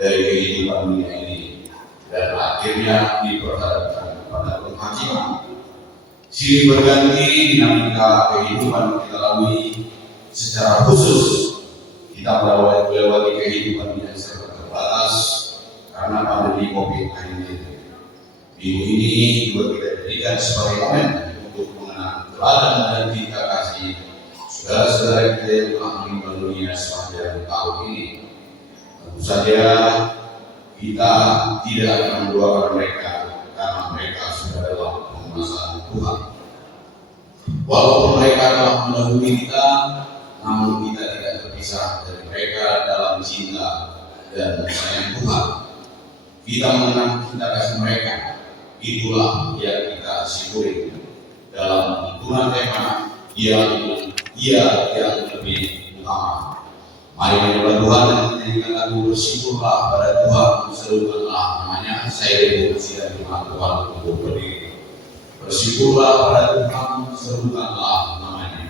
dari kehidupan dunia ini dan akhirnya diperhadapkan kepada penghakiman. Silih berganti dinamika kehidupan kita lalui, secara khusus kita melewati kehidupan yang serba terbatas karena pandemi COVID-19. Minggu ini juga kita jadikan sebagai momen untuk mengenang teladan dan cinta kasih saudara-saudara kita yang telah meninggal dunia sepanjang tahun ini. Tentu saja kita tidak akan mendoakan mereka karena mereka sudah dalam penguasaan Tuhan. Walaupun mereka telah mendahului kita, namun kita tidak terpisah dari mereka dalam cinta dan sayang Tuhan. Kita mengenang cinta kasih mereka, itulah yang kita syukuri dalam tuntunan tema yang lebih utama. Mari menyembah Tuhan dan menyanyikan lagu bersyukurlah pada Tuhan, serukanlah namanya. Saya bersiap di Tuhan untuk berdiri. Bersyukurlah pada Tuhan, serukanlah namanya.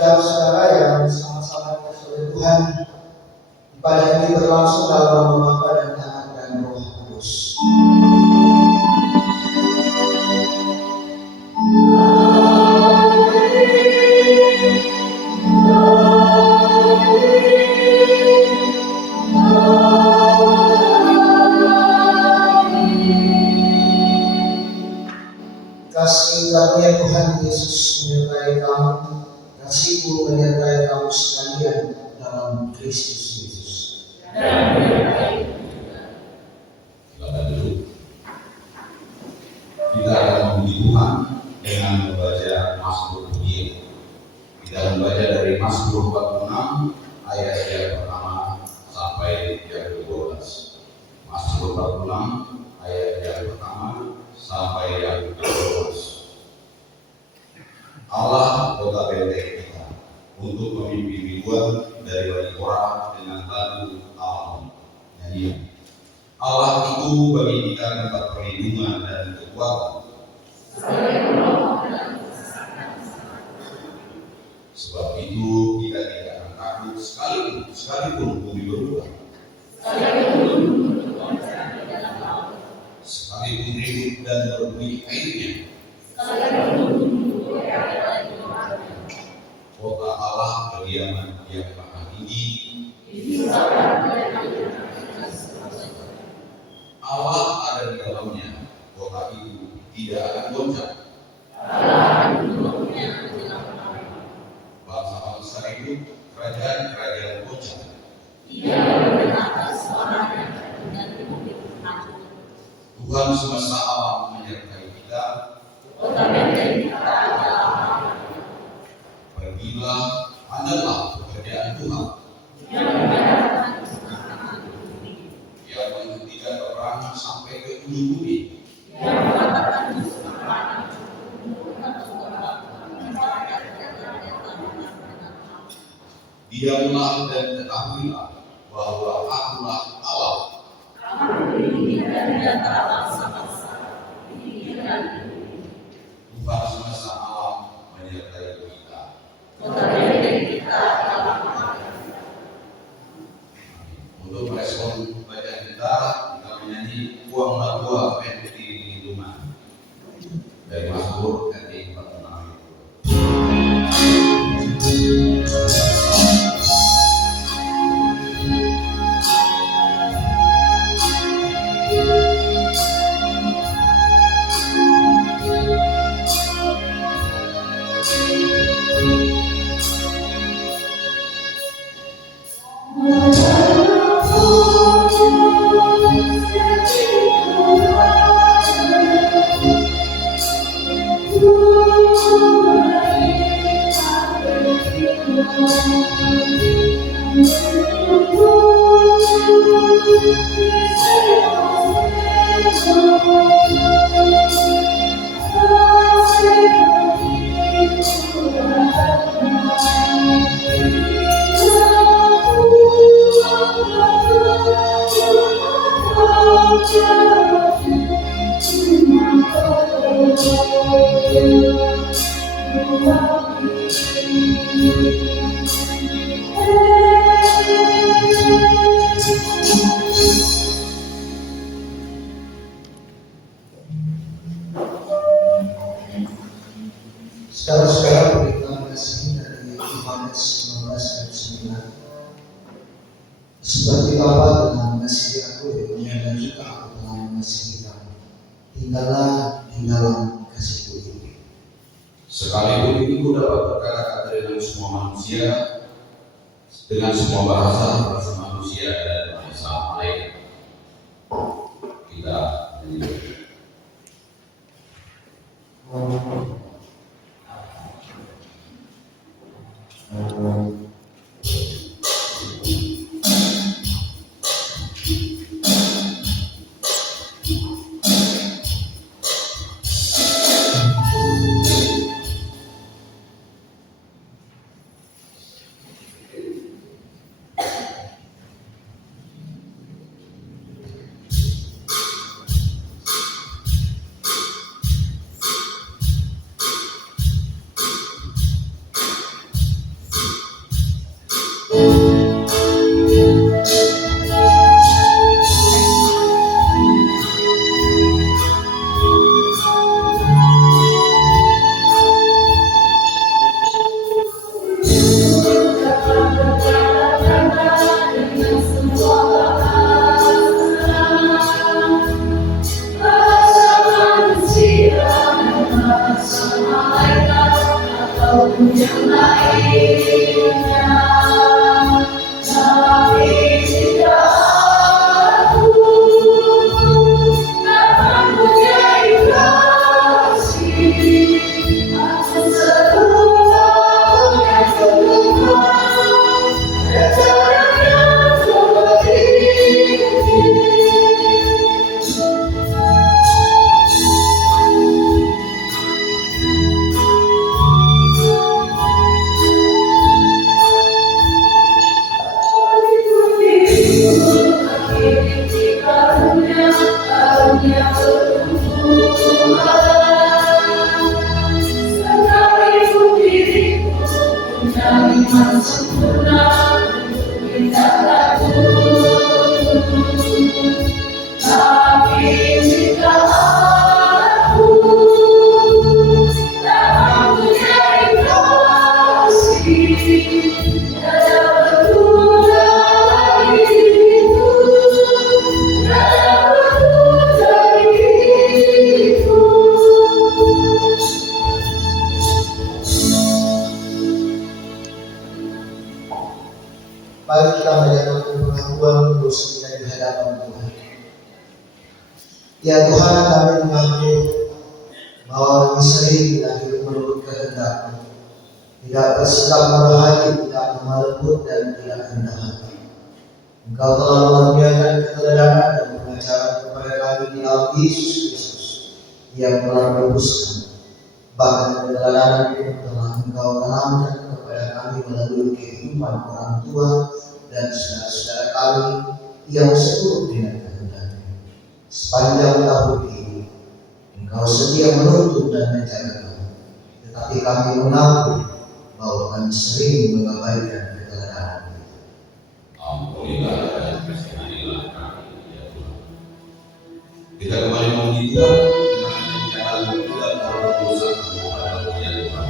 Saudara-saudara yang sama-sama dikasihi oleh Tuhan, ibadah ini berlangsung dalam nama Bapa dan Anak dan Roh Kudus. Kasih karunia Tuhan Yesus menyertai kamu. Kasih-Ku menyertai kamu sekalian dalam Kristus Yesus. Silakan duduk. Kita akan memuji Tuhan dengan membaca Mazmur pujian. Kita membaca dari Mazmur 46 ayat yang pertama sampai yang ke-12. Mazmur 46 ayat yang pertama sampai yang ke-12. Allah kota benteng kita, untuk memimpin ribuan dari Bani Korah dengan lagu alam nyanyian. Allah itu bagi kita tempat perlindungan dan kekuatan, Sebab itu kita tidak akan takut sekalipun bumi berubah, sekalipun ribut dan berbunyi airnya. Kota Allah kediaman yang maha tinggi, Allah ada di dalamnya. Kota itu tidak akan goncang. Bangsa-bangsa itu kerajaan-kerajaan goncang. Tuhan semesta alam menyertai kita. Pergilah, adalah pekerjaan Tuhan yang menghentikan perang sampai ke ujung bumi. Diamlah dan ketahuilah bahwa Akulah Allah. Tuhan semesta alam menyertai kita. Untuk merespon bacaan kita menyanyi Buanglah Gua di Lindungan dari Mazmur RT 46. Saudara-saudara, berita kasih dari Yohanes 19 ayat 9. Seperti Bapa telah mengasihi aku, demikian juga aku telah mengasihi kamu. Tinggallah di dalam kasihku ini. Sekalipun itu dapat berkata-kata dengan semua manusia, dengan semua bahasa manusia dan bahasa lain, kita menyanyi. Mari kita menyatakan pengakuan dosa kita di hadapan Tuhan. Ya Tuhan, kami mengaku bahwa kami sering dan hidup menurut kehendak-Mu, tidak bersikap murah hati, tidak lemah lembut dan tidak rendah hati. Engkau telah menganugerahkan keteladanan dan pengajaran kepada kami di dalam Yesus Kristus yang telah menebuskan. Bahkan keteladanan itu telah Engkau tanamkan kepada kami melalui kehidupan orang tua dan saudara-saudara kami yang seturut dengan kehendak-Mu. Sepanjang tahun ini, Engkau setia menuntun dan menjaga kami, tetapi kami mengaku bahwa kami sering mengabaikan keteladanan itu. Ampunilah dan kasihanilah kami, ya Tuhan. Kita kembali memuji Tuhan dengan jalan tidak berdosa kepada ya Tuhan.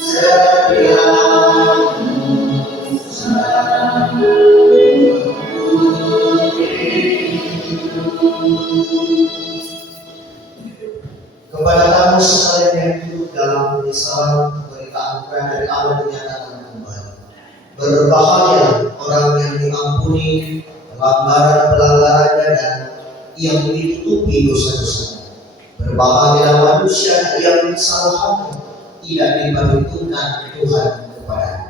Kepada kamu sekalian yang duduk dalam penyesalan pemberitaan dari Allah dinyatakan kembali. Berbahagia orang yang diampuni pelanggaran-pelanggarannya dan yang ditutupi dosa-dosanya. Berbahagia manusia yang kesalahannya tidak diperhitungkan Tuhan kepadanya.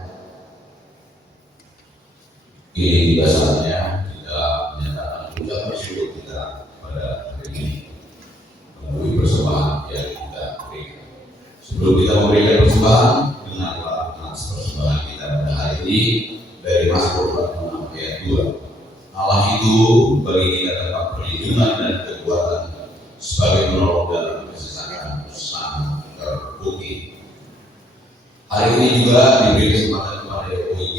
Ini tiba saatnya kita menyatakan ucapan syukur kita pada hari ini melalui persembahan yang kita berikan. Sebelum kita memberikan persembahan, dengarlah nats persembahan kita pada hari ini dari Mazmur 46 ayat 2. Allah itu bagi kita tempat perlindungan dan kekuatan sebagai penolong dalam kesesakan sang terbukti. Hari ini juga diberi kesempatan kepada OIG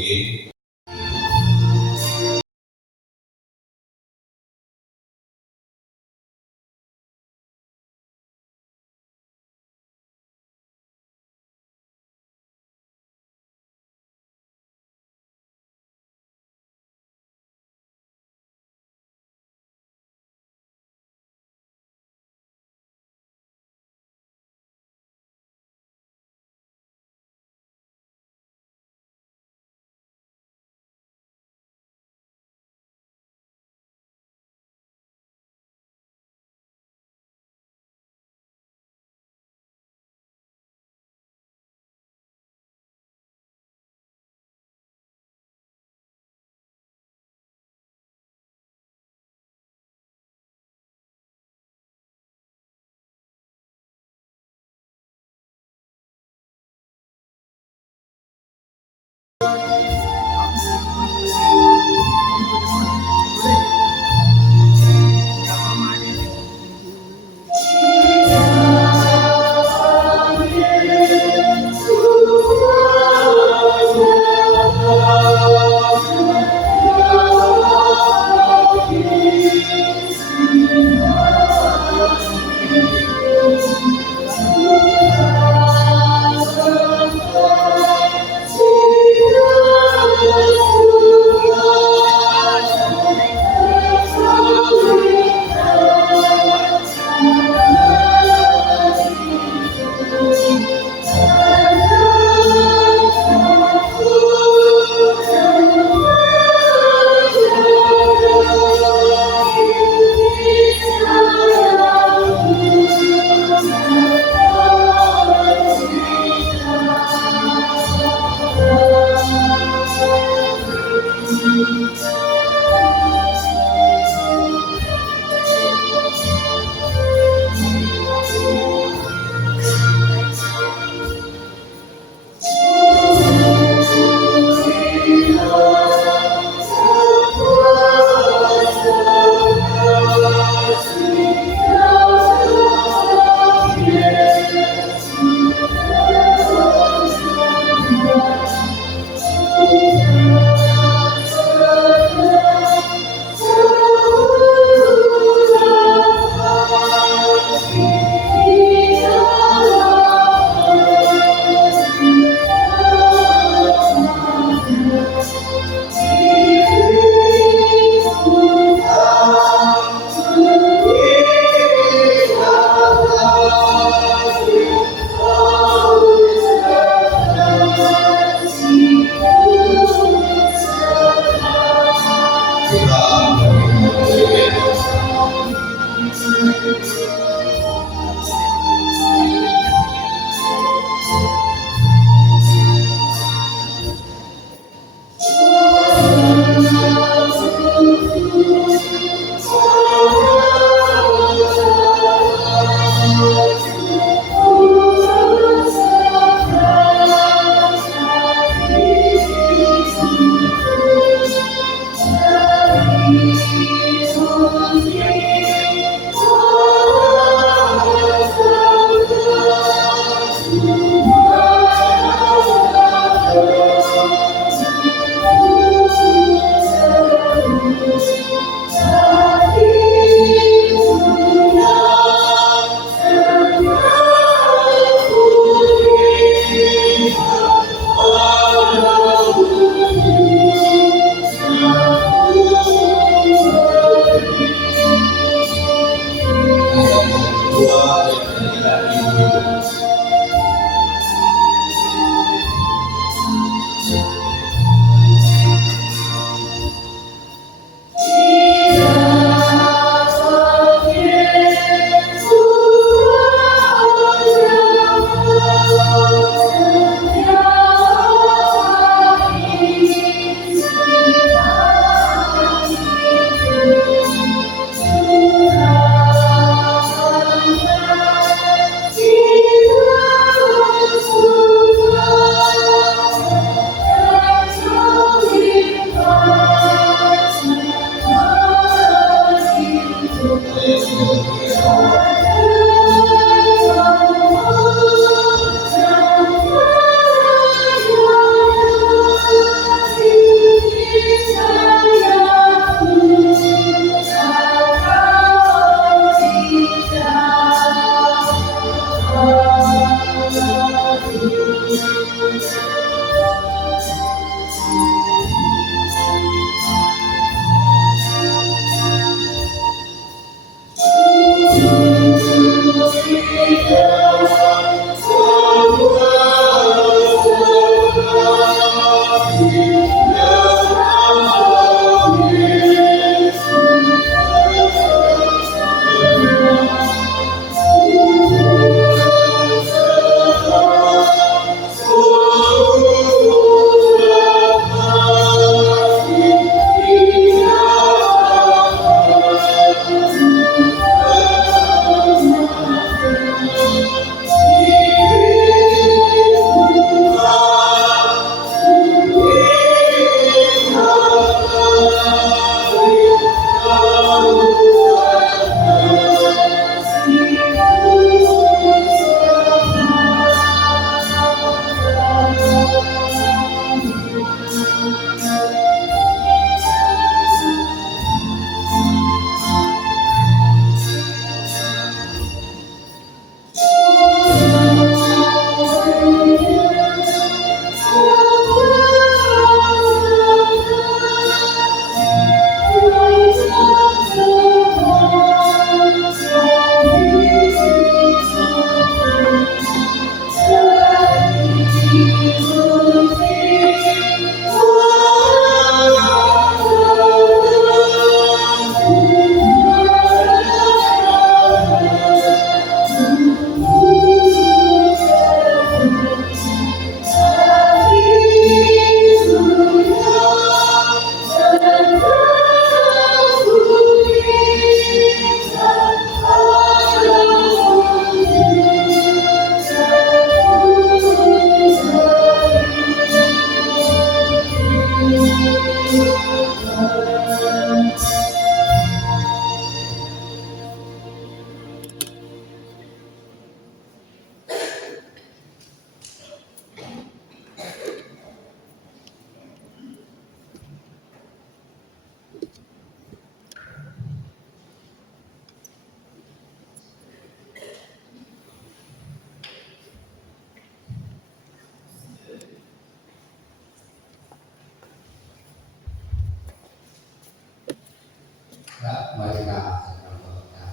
mereka sedang bekerja.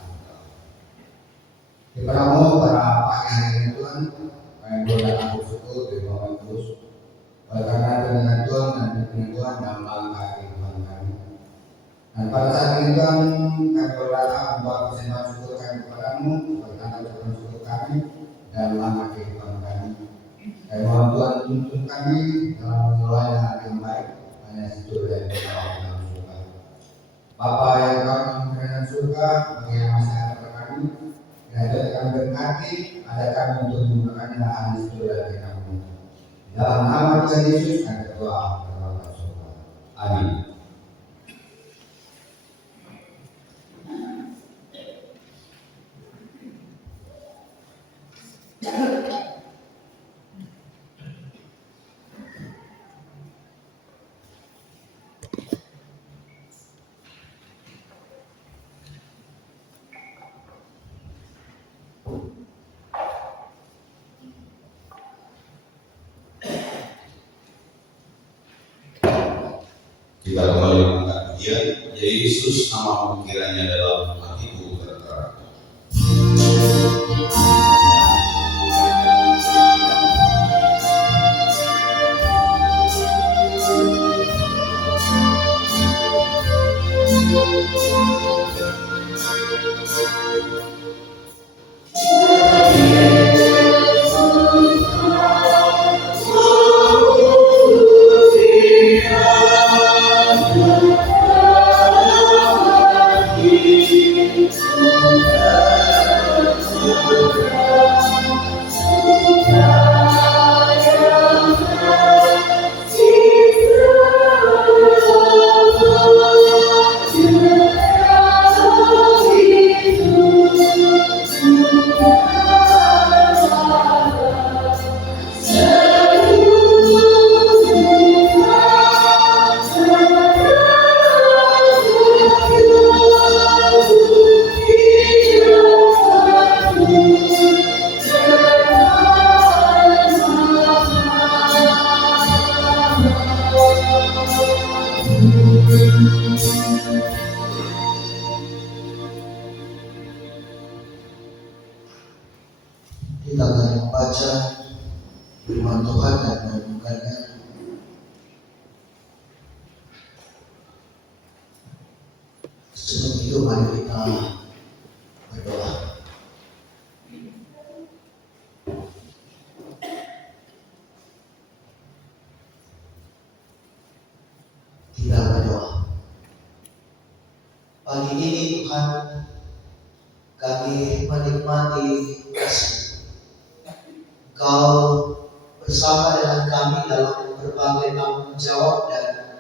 Diperamu para pagi hari ini Tuhan, kami berdoa bersyukur di bawah terus. Karena dengan Tuhan dan dengan Tuhan dalam langkah kehidupan kami. Dan pada saat ini Tuhan, kami berdoa membawa persembahan syukur kami kepadamu, bertanda ucapan syukur kami dalam langkah kehidupan kami. Kami mohon Tuhan tuntun kami dalam mengelolanya hati yang baik, hanya situ dari dalam surga. Bapa yang kau memberikan surga, bagi yang masih ada pada kami, dan kami berkati, ada kami untuk menggunakannya hanya situ dari kami. Dalam nama Tuhan Yesus kami berdoa. Amin. Kita kembali mengangkat pujian, ya Yesus namamu kiranya dalam hatiku tergerak. Kita akan membaca firman Tuhan dan merenungkannya. Sebelum itu mari kita berdoa. Kita berdoa. Pagi ini Tuhan, kami menikmati kasih Engkau bersama dengan kami dalam berbagai tanggung jawab dan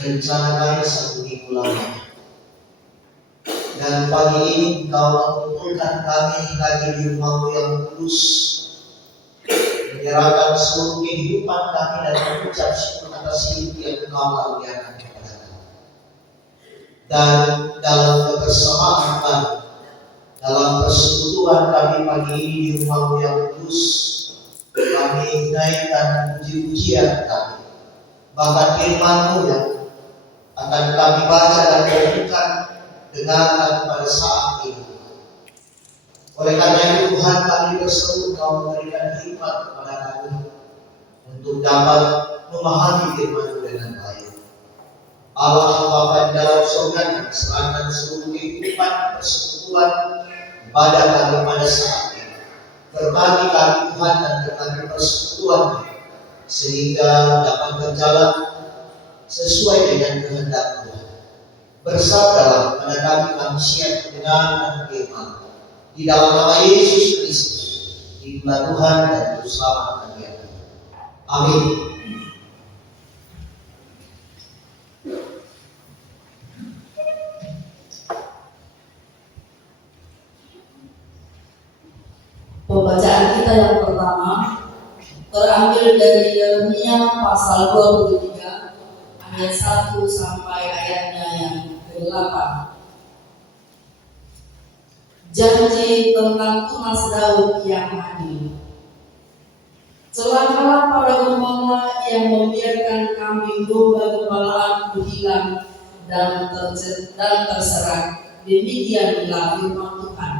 rencana kami satu minggu lalu. Dan pagi ini Engkau mengumpulkan kami lagi di rumah-Mu yang kudus, menyerahkan seluruh kehidupan kami dan mengucap syukur atas hidup yang Engkau karuniakan kepada kami. Dan dalam kebersamaan kami, dalam persekutuan kami pagi ini di rumah-Mu yang kudus, kami naikkan puji-pujian kami. Bahkan firman-Mu yang akan kami baca dan renungkan, dengarkan pada saat ini. Oleh karena itu Tuhan, kami berseru Engkau memberikan hikmat kepada kami untuk dapat memahami firman-Mu dengan baik. Allah Bapa di dalam surga yang serahkan seluruh kehidupan persekutuan pada kami pada saat ini. Berkati kami Tuhan dan berkati persekutuan sehingga dapat berjalan sesuai dengan kehendak Tuhan. Bersabdalah kepada kami siap mendengarkan firman. Di dalam nama Yesus Kristus, di dalam Tuhan dan Juru Selamat kami. Amin. Pembacaan kita yang pertama terambil dari Yeremia pasal 23 ayat 1 sampai ayatnya yang ke-8. Janji tentang tunas Daud yang adil. Celakalah para gembala yang membiarkan kambing domba gembalaan hilang dan terserak. Demikianlah firman Tuhan.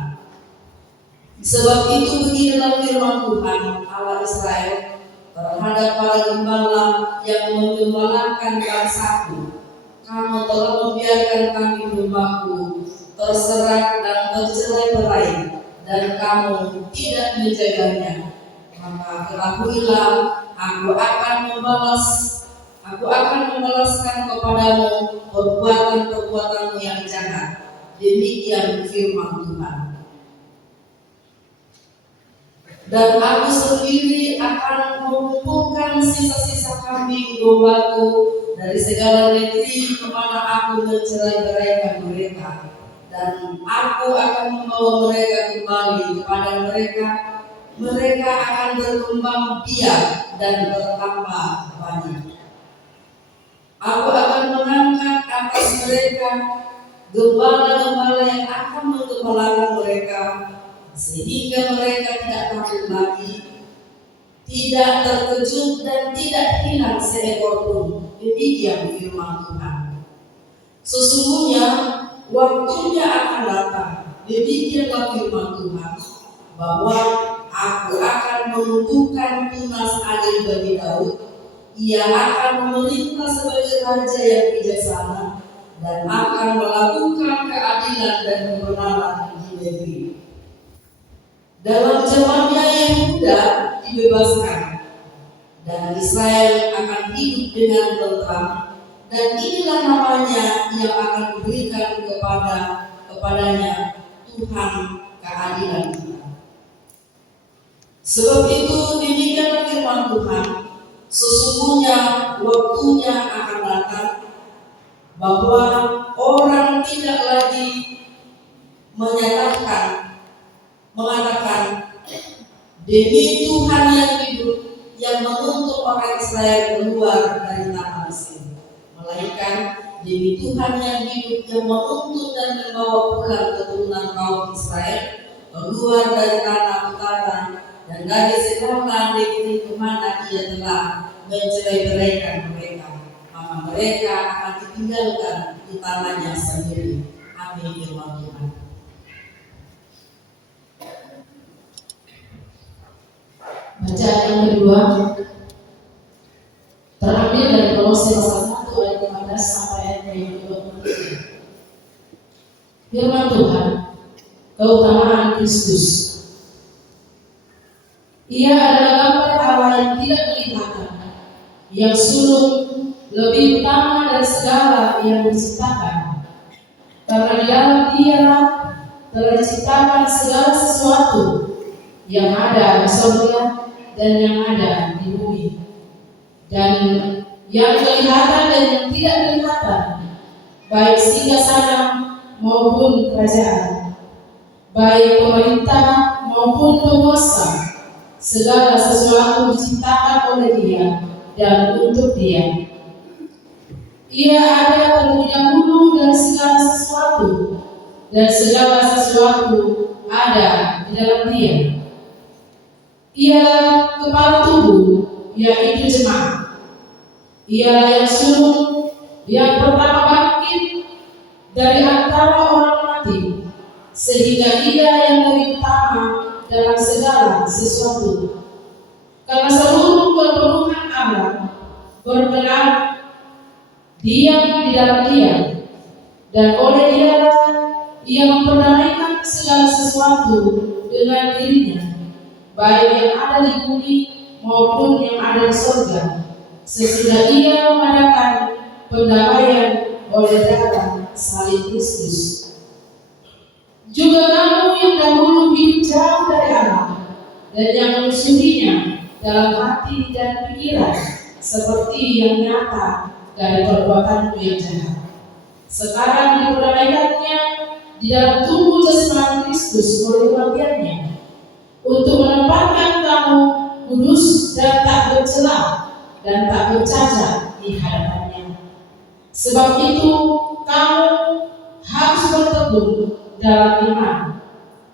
Sebab itu beginilah firman Tuhan Allah Israel terhadap para gembala yang menggembalakan bangsaku. Kamu telah membiarkan kami dombaku terserak dan tercerai-berai, dan kamu tidak menjaganya. Maka ketahuilah, aku akan membalaskan kepadamu perbuatan-perbuatanmu yang jahat. Demikian firman Tuhan. Dan aku sendiri akan mengumpulkan sisa-sisa kambing dombaku dari segala negeri kemana aku mencerai-beraikan mereka, dan aku akan membawa mereka kembali kepada mereka. Mereka akan berkembang biak dan bertambah banyak. Aku akan mengangkat atas mereka gembala-gembala yang akan menggembalakan mereka, sehingga mereka tidak takut lagi, tidak terkejut, dan tidak hilang seekor pun. Demikian firman Tuhan. Sesungguhnya waktunya akan datang, demikianlah firman Tuhan, bahwa aku akan menumbuhkan tunas adil bagi Daud. Ia akan memerintah sebagai raja yang bijaksana, dan akan melakukan keadilan dan kebenaran di negeri. Dalam zamannya Yehuda dibebaskan, dan Israel akan hidup dengan tentram, dan inilah namanya yang akan diberikan kepadanya, Tuhan keadilan kita. Sebab itu demikianlah firman Tuhan, sesungguhnya waktunya akan datang, bahwa orang tidak lagi mengatakan demi Tuhan yang hidup yang menuntut orang Israel keluar dari tanah Mesir, melainkan demi Tuhan yang hidup yang menuntut dan membawa pulang keturunan kaum Israel keluar dari tanah utara dan dari segala negeri kemana ia telah mencerai-beraikan mereka, maka mereka akan ditinggalkan di tanahnya sendiri. Amin. Firman Tuhan. Bacaan yang kedua terambil dari Kolose pasal 1 ayat 15 sampai ayat yang ke-23. Firman Tuhan, keutamaan Kristus. Ia adalah gambar Allah yang tidak kelihatan, yang sulung, lebih utama dari segala yang diciptakan. Karena di dalam Dialah telah diciptakan segala sesuatu yang ada di surga dan yang ada di bumi, dan yang kelihatan dan yang tidak kelihatan, baik singgasana maupun kerajaan, baik pemerintah maupun penguasa. Segala sesuatu diciptakan oleh Dia dan untuk Dia. Ia ada terlebih dahulu dari segala sesuatu, dan segala sesuatu ada di dalam Dia. Ialah kepala tubuh, yaitu jemaat. Ialah yang sulung, yang pertama bangkit dari antara orang mati, sehingga Ia yang lebih utama dalam segala sesuatu. Karena seluruh kepenuhan Allah berkenan diam di dalam Dia, dan oleh Dialah Ia memperdamaikan segala sesuatu dengan dirinya, baik yang ada di bumi maupun yang ada di surga, sesudah Ia mengadakan pendamaian oleh darah salib Kristus. Juga kamu yang dahulu hidup jauh dari Allah dan yang memusuhinya dalam hati dan pikiran, seperti yang nyata dari perbuatanmu yang jahat, sekarang diperdamaikannya di dalam tubuh jasmani Kristus oleh kematiannya, untuk menempatkan kamu kudus dan tak bercela dan tak bercacat di hadapannya. Sebab itu kamu harus bertekun dalam iman,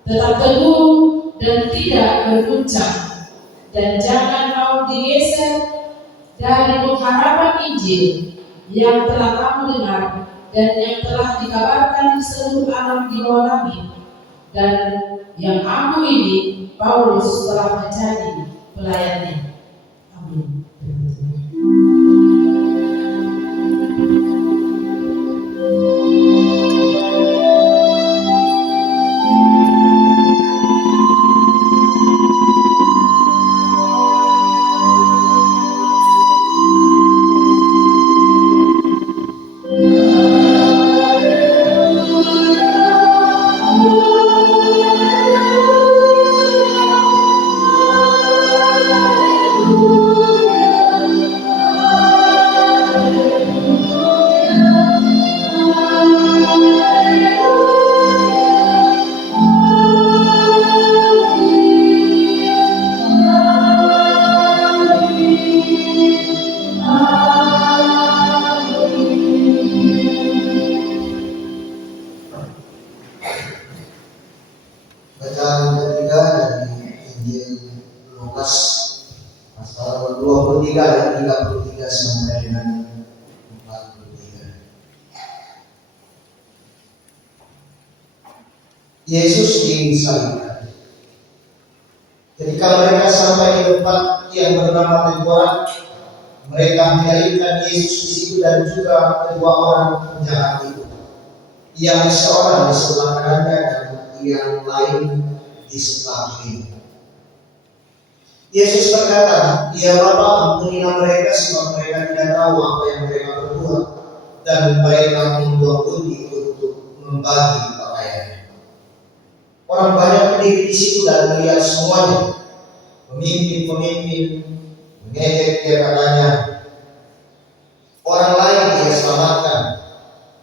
tetap teguh dan tidak berguncang, dan jangan mau digeser dari pengharapan Injil yang telah kamu dengar dan yang telah dikabarkan di seluruh alam di bawah langit, dan yang aku ini, Paulus, telah menjadi pelayannya. Amin. Bacaan ketiga dari Injil Lukas pasal 23 ayat 33 sampai dengan 43. Yesus disalibkan. Ketika mereka sampai di tempat yang bernama Tengkorak, mereka menyalibkan Yesus di situ dan juga kedua orang penjahat itu, yang seorang di sebelah kanannya dan yang lain di sebelah kiri. Yesus berkata, "Ya Bapa, ampunilah mereka sebab mereka tidak tahu apa yang mereka berbuat." Dan mereka membuang undi untuk membagi pakaiannya. Orang banyak berdiri di situ dan melihat semuanya. Pemimpin-pemimpin mengejek dia, katanya, "Orang lain dia selamatkan.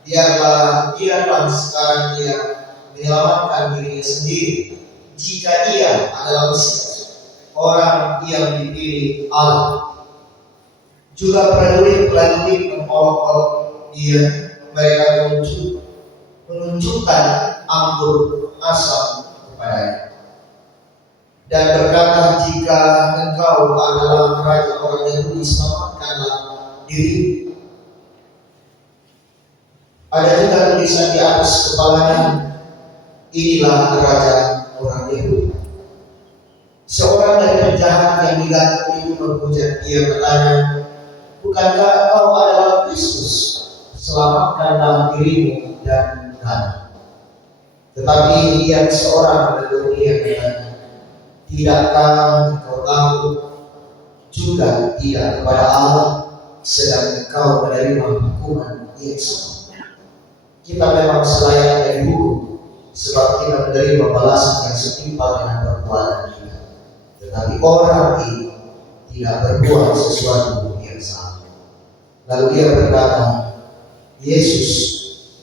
Biarlah sekarang dia menyelamatkan dirinya sendiri, jika ia adalah Mesias, orang yang dipilih Allah." Juga prajurit-prajurit mengolok-olok dia. Mereka menunjukkan anggur asam kepadanya dan berkata, "Jika engkau adalah raja orang Yahudi, selamatkanlah diri." Ada juga tulisan di atas kepalanya, "Inilah raja orang Yahudi." Seorang dari penjahat yang digantung itu menghujat dia, katanya, "Bukankah kau adalah Kristus? Selamatkanlah dirimu dan kami." Tetapi dia seorang menegur dia, katanya, "Tidakkah engkau tahu juga tidak kepada Allah, sedang engkau menerima hukuman yang sama? Kita memang selayaknya dihukum, sebab kita menerima balasan yang setimpal dengan perbuatan kita. Tetapi orang ini tidak berbuat sesuatu yang sama." Lalu dia berkata, "Yesus,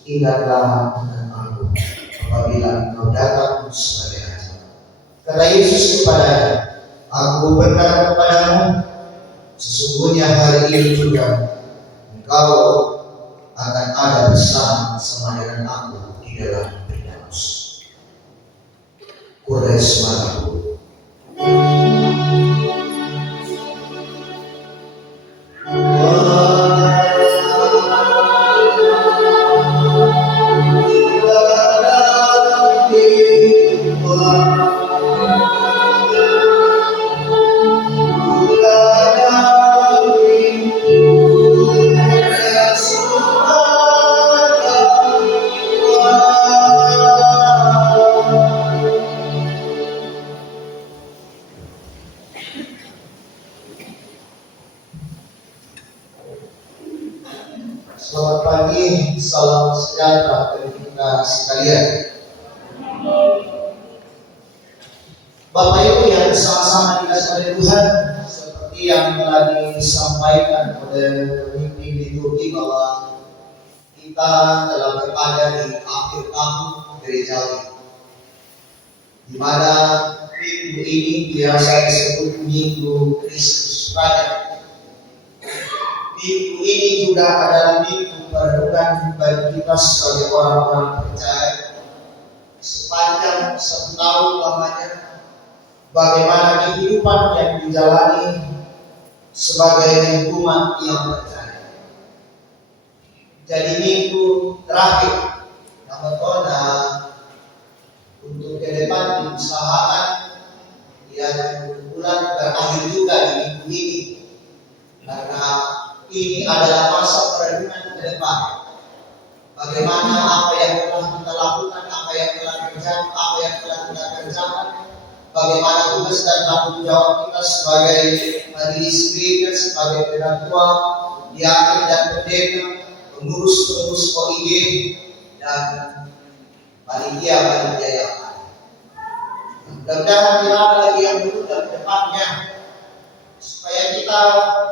ingatlah akan aku apabila engkau datang sebagai raja." Kata Yesus kepadanya, "Aku berkata kepadamu, sesungguhnya hari ini juga engkau akan ada bersama dengan aku di dalam Firdaus." Kodes Mataku. Selamat pagi, salam sejahtera bagi kita sekalian. Bapak Ibu yang sama-sama dikasihi oleh Tuhan, seperti yang telah disampaikan oleh pemimpin liturgi bahwa kita telah berada di akhir tahun gerejawi, di mana minggu ini biasa disebut Minggu Kristus Raja. Minggu ini juga adalah minggu perenungan bagi kita sebagai orang-orang percaya. Sepanjang satu tahun lamanya, bagaimana kehidupan yang dijalani sebagai umat yang percaya. jadi minggu terakhir. Namun untuk ke depan diusahakan yang bulan berakhir juga di minggu ini, karena ini adalah masa perenungan ke depan. Bagaimana apa yang telah kita lakukan, apa yang telah kita kerjakan, bagaimana tugas dan tanggung jawab kita sebagai majelis gereja, sebagai penatua, diaken dan pendeta, pengurus OIG dan panitia yang ada. Mudah-mudahan tidak ada lagi yang menunda ke depannya, supaya kita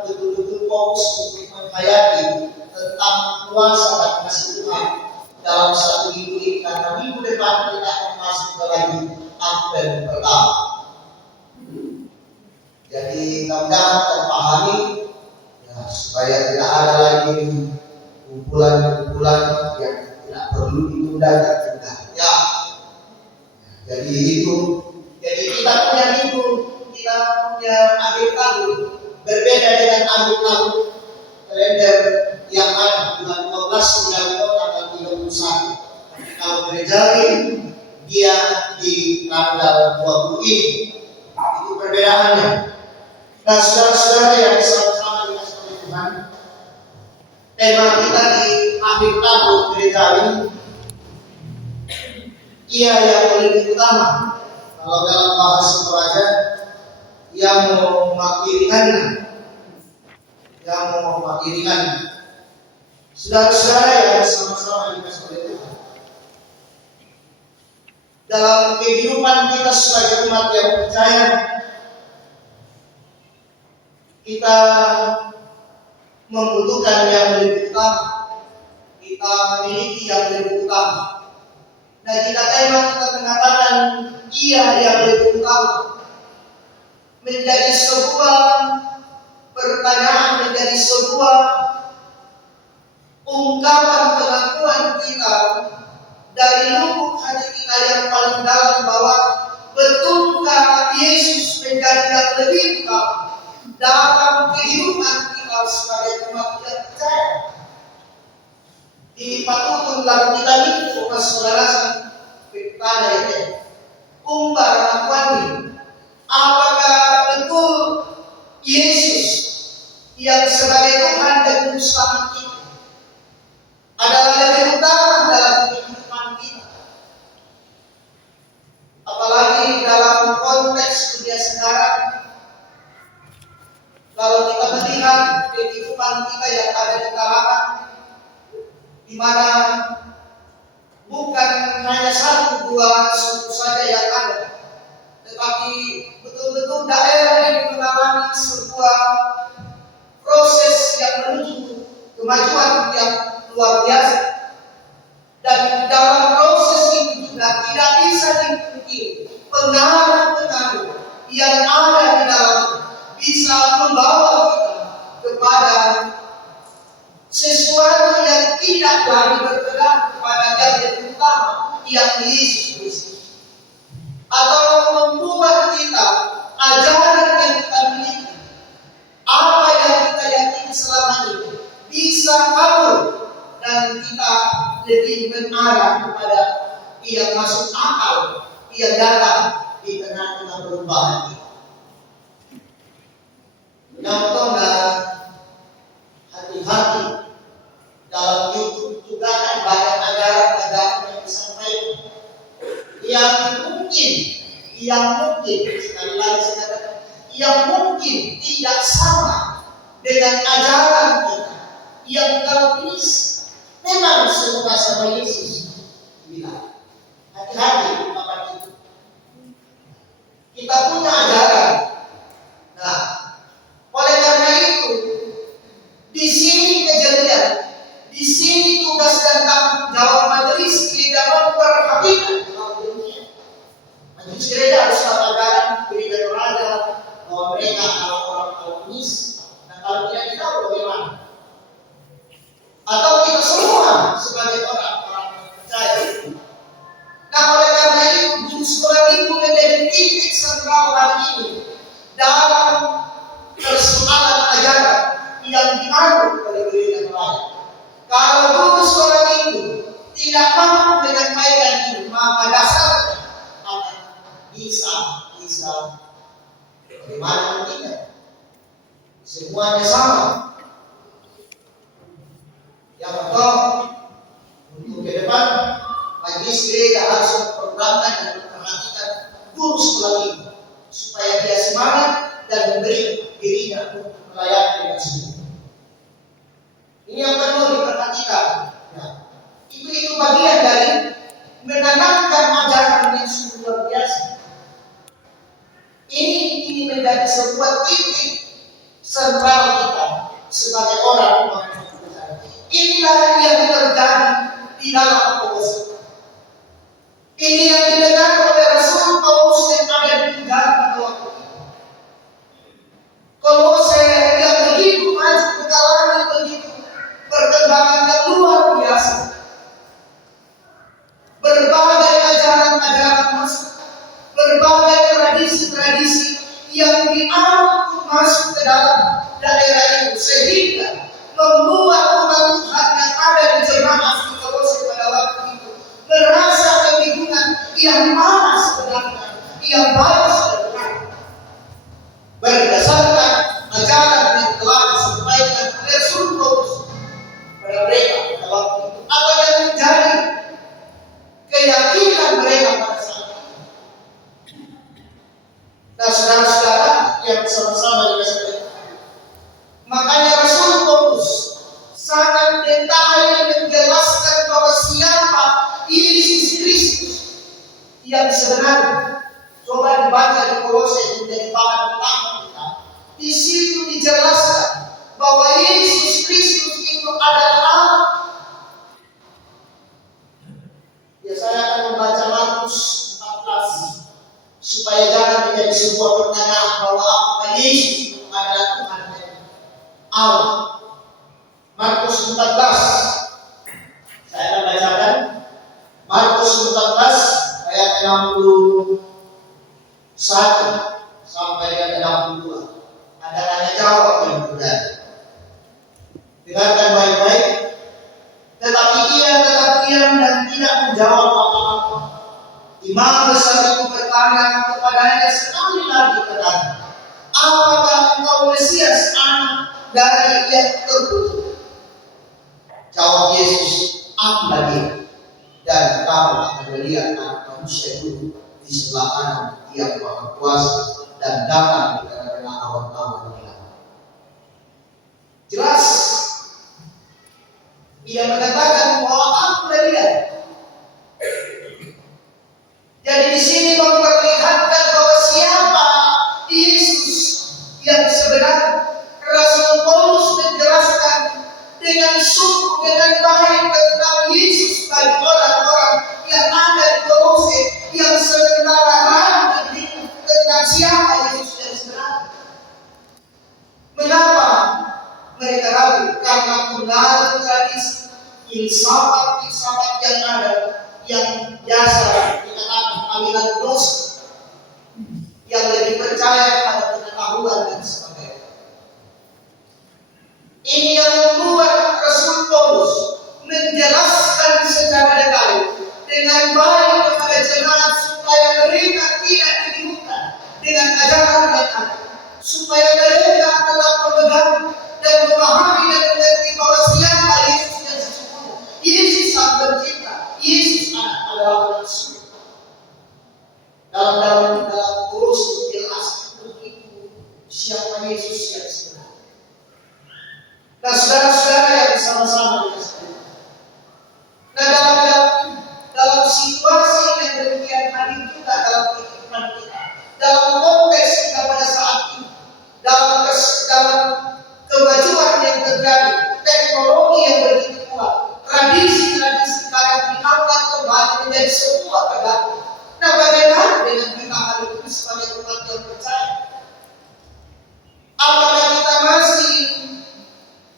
betul-betul fokus untuk menghayati tentang kuasa dan kasih Tuhan dalam satu minggu ini, karena minggu depan kita akan masuk ke lagi Advent pertama. Jadi mudah-mudahan terpahami ya, supaya tidak ada lagi kumpulan-kumpulan yang tidak perlu ditunda dan tunda. Ya, jadi itu. Jadi kita punya minggu, kita punya akhir tahun berbeda dengan akhir tahun kalender yang ada bulan 12 tanggal 31. Kalau gerejawi dia di tanggal 20 ini. Itu perbedaannya. Nah, saudara-saudara yang sama-sama dikasih oleh Tuhan, tema kita di akhir tahun gerejawi, ia yang lebih utama. Kalau dalam bahasa Toraja, yang mau mengakhirikannya, Saudara-saudara yang sama-sama dikasih oleh Tuhan, dalam kehidupan kita sebagai umat yang percaya, kita membutuhkan yang lebih utama, kita memiliki yang lebih utama. Nah, jika tema kita mengatakan ia yang lebih utama, menjadi sebuah pertanyaan, menjadi sebuah ungkapan pengakuan kita dari lubuk hati kita yang paling dalam, bahwa betulkah Yesus menjadi yang lebih utama dalam kehidupan kita sebagai umat yang percaya. Di patutun lagu kita ini fokus selarasan bertanya ini, umbar akwani, apakah betul Yesus yang sebagai Tuhan dan Juru Selamat kita adalah lebih utama dalam kehidupan kita? Apalagi dalam konteks dunia sekarang, kalau kita melihat kehidupan kita yang ada di kalangan, di mana bukan hanya satu dua suku saja yang ada, tetapi betul-betul daerah yang mengalami sebuah proses yang menuju kemajuan yang luar biasa. Dan dalam proses itu juga tidak bisa dipungkiri pengaruh-pengaruh yang ada di dalam bisa membawa kita kepada sesuatu yang tidak lagi berpegang kepada yang lebih utama, yang Yesus Kristus, atau membuat kita ajaran yang kita miliki, apa yang kita yakini selama ini, bisa kabur dan kita lebih mengarah kepada yang masuk akal, yang datang di tengah-tengah perubahan kita. Namun hati-hati dalam hidup juga kan banyak ajaran-ajaran yang disampaikan yang mungkin sekali lagi saya katakan, yang mungkin tidak sama dengan ajaran kita yang kalvinis. Memang semua sama Yesus bilang, hati-hati apa itu. Kita punya ajaran. Nah, oleh karena itu, di sini kejadian, di sini tugas dan tanggung jawab majelis gereja memperhatikan hal demikian. Majelis gereja harus mengatakan gereja Toraja bahwa mereka adalah orang kalvinis. Nah, kalau tidak tahu bagaimana? Atau kita semua sebagai orang-orang yang percaya. Nah, oleh karena itu, juru sekolah minggu menjadi titik sentral hari ini dalam persoalan ajaran yang dianut oleh gereja Toraja. Kalau guru sekolah itu tidak mampu menyampaikan ini, maka dasarnya akan bisa bagaimana tidak? Semuanya sama. Yang pertama, untuk ke depan, majelis gereja harus memprogramkan dan memperhatikan guru sekolah ini supaya dia semangat dan memberi dirinya untuk melayani dengan sungguh. Ini yang perlu diperhatikan. Ya. Itu bagian dari menanamkan ajaran yang sungguh luar biasa. Ini menjadi sebuah titik sentral kita sebagai orang. Inilah yang terjadi di dalam Kolose. Ini yang didengar oleh Rasul Paulus yang ada di penjara waktu itu. Kolose yang begitu maju mengalami begitu perkembangan yang luar biasa. Berbagai ajaran-ajaran masuk, berbagai tradisi-tradisi yang dianut masuk ke dalam daerah itu sehingga membuat umat Tuhan yang ada di jemaat di Kolose pada waktu itu merasa kebingungan yang mana sebenarnya yang baik sebenarnya berdasarkan ajaran yang telah disampaikan oleh Rasul Paulus pada mereka pada waktu itu. Apa yang menjadi keyakinan mereka pada saat itu? Nah, saudara-saudara yang bersama-sama dengan saya, makanya Rasul Paulus sangat detail menjelaskan bahwa siapa Yesus Kristus yang sebenarnya. Coba dibaca di Kolose menjadi bahan utama kita. Di situ dijelaskan bahwa Yesus Kristus itu adalah Allah. Ya, saya akan membaca Markus 14 supaya jangan menjadi sebuah pertanyaan bahwa apakah Yesus itu adalah Tuhan dan Allah. Markus 14. Saya akan bacakan Markus 14 ayat 61 sampai ayat 62. Ada tanya jawab yang terjadi. Dengarkan baik-baik. Tetapi ia tetap diam dan tidak menjawab apa-apa. Imam besar itu bertanya kepadanya sekali lagi bertanya, apakah engkau Mesias, anak dari yang terkutuk? Jawab Yesus, akulah dia. Dan kamu akan melihat anak manusia itu di sebelah kanan yang maha kuasa dan datang di tengah-tengah awan-awan hilang. Jelas. Ia mengatakan bahwa akulah dia. Jadi di sini memperlihatkan bahwa siapa Yesus yang sebenarnya. Rasul Paulus menjelaskan dengan sungguh dengan baik tentang Yesus bagi orang-orang yang ada di Kolose yang sementara ragu dan bingung tentang siapa Yesus yang sebenarnya. Mengapa mereka ragu? Karena pengaruh tradisi filsafat yang ada yang biasa dikatakan aliran dosa yang lebih percaya pada pengetahuan dan sebagainya. Ini yang membuat Rasul Paulus menjelaskan secara detail dengan baik kepada jemaat supaya mereka tidak dibingungkan dengan ajaran yang ada, supaya mereka tetap memegang dan memahami dan mengerti bahwa siapa Yesus yang sesungguhnya. Yesus sang pencipta, Yesus anak adalah anak surga. Dalam Kolose jelas begitu siapa Yesus yang sebenarnya. Nah, saudara-saudara yang bersama-sama dengan saya. Nah, dalam situasi yang demikian hadir juga dalam kehidupan kita, dalam konteks kita pada saat ini, dalam kemajuan yang terjadi, teknologi yang begitu kuat, tradisi-tradisi sekarang diangkat kembali menjadi sebuah pegangan. Nah, bagaimana dengan kita hari ini sebagai umat yang percaya? Apakah kita masih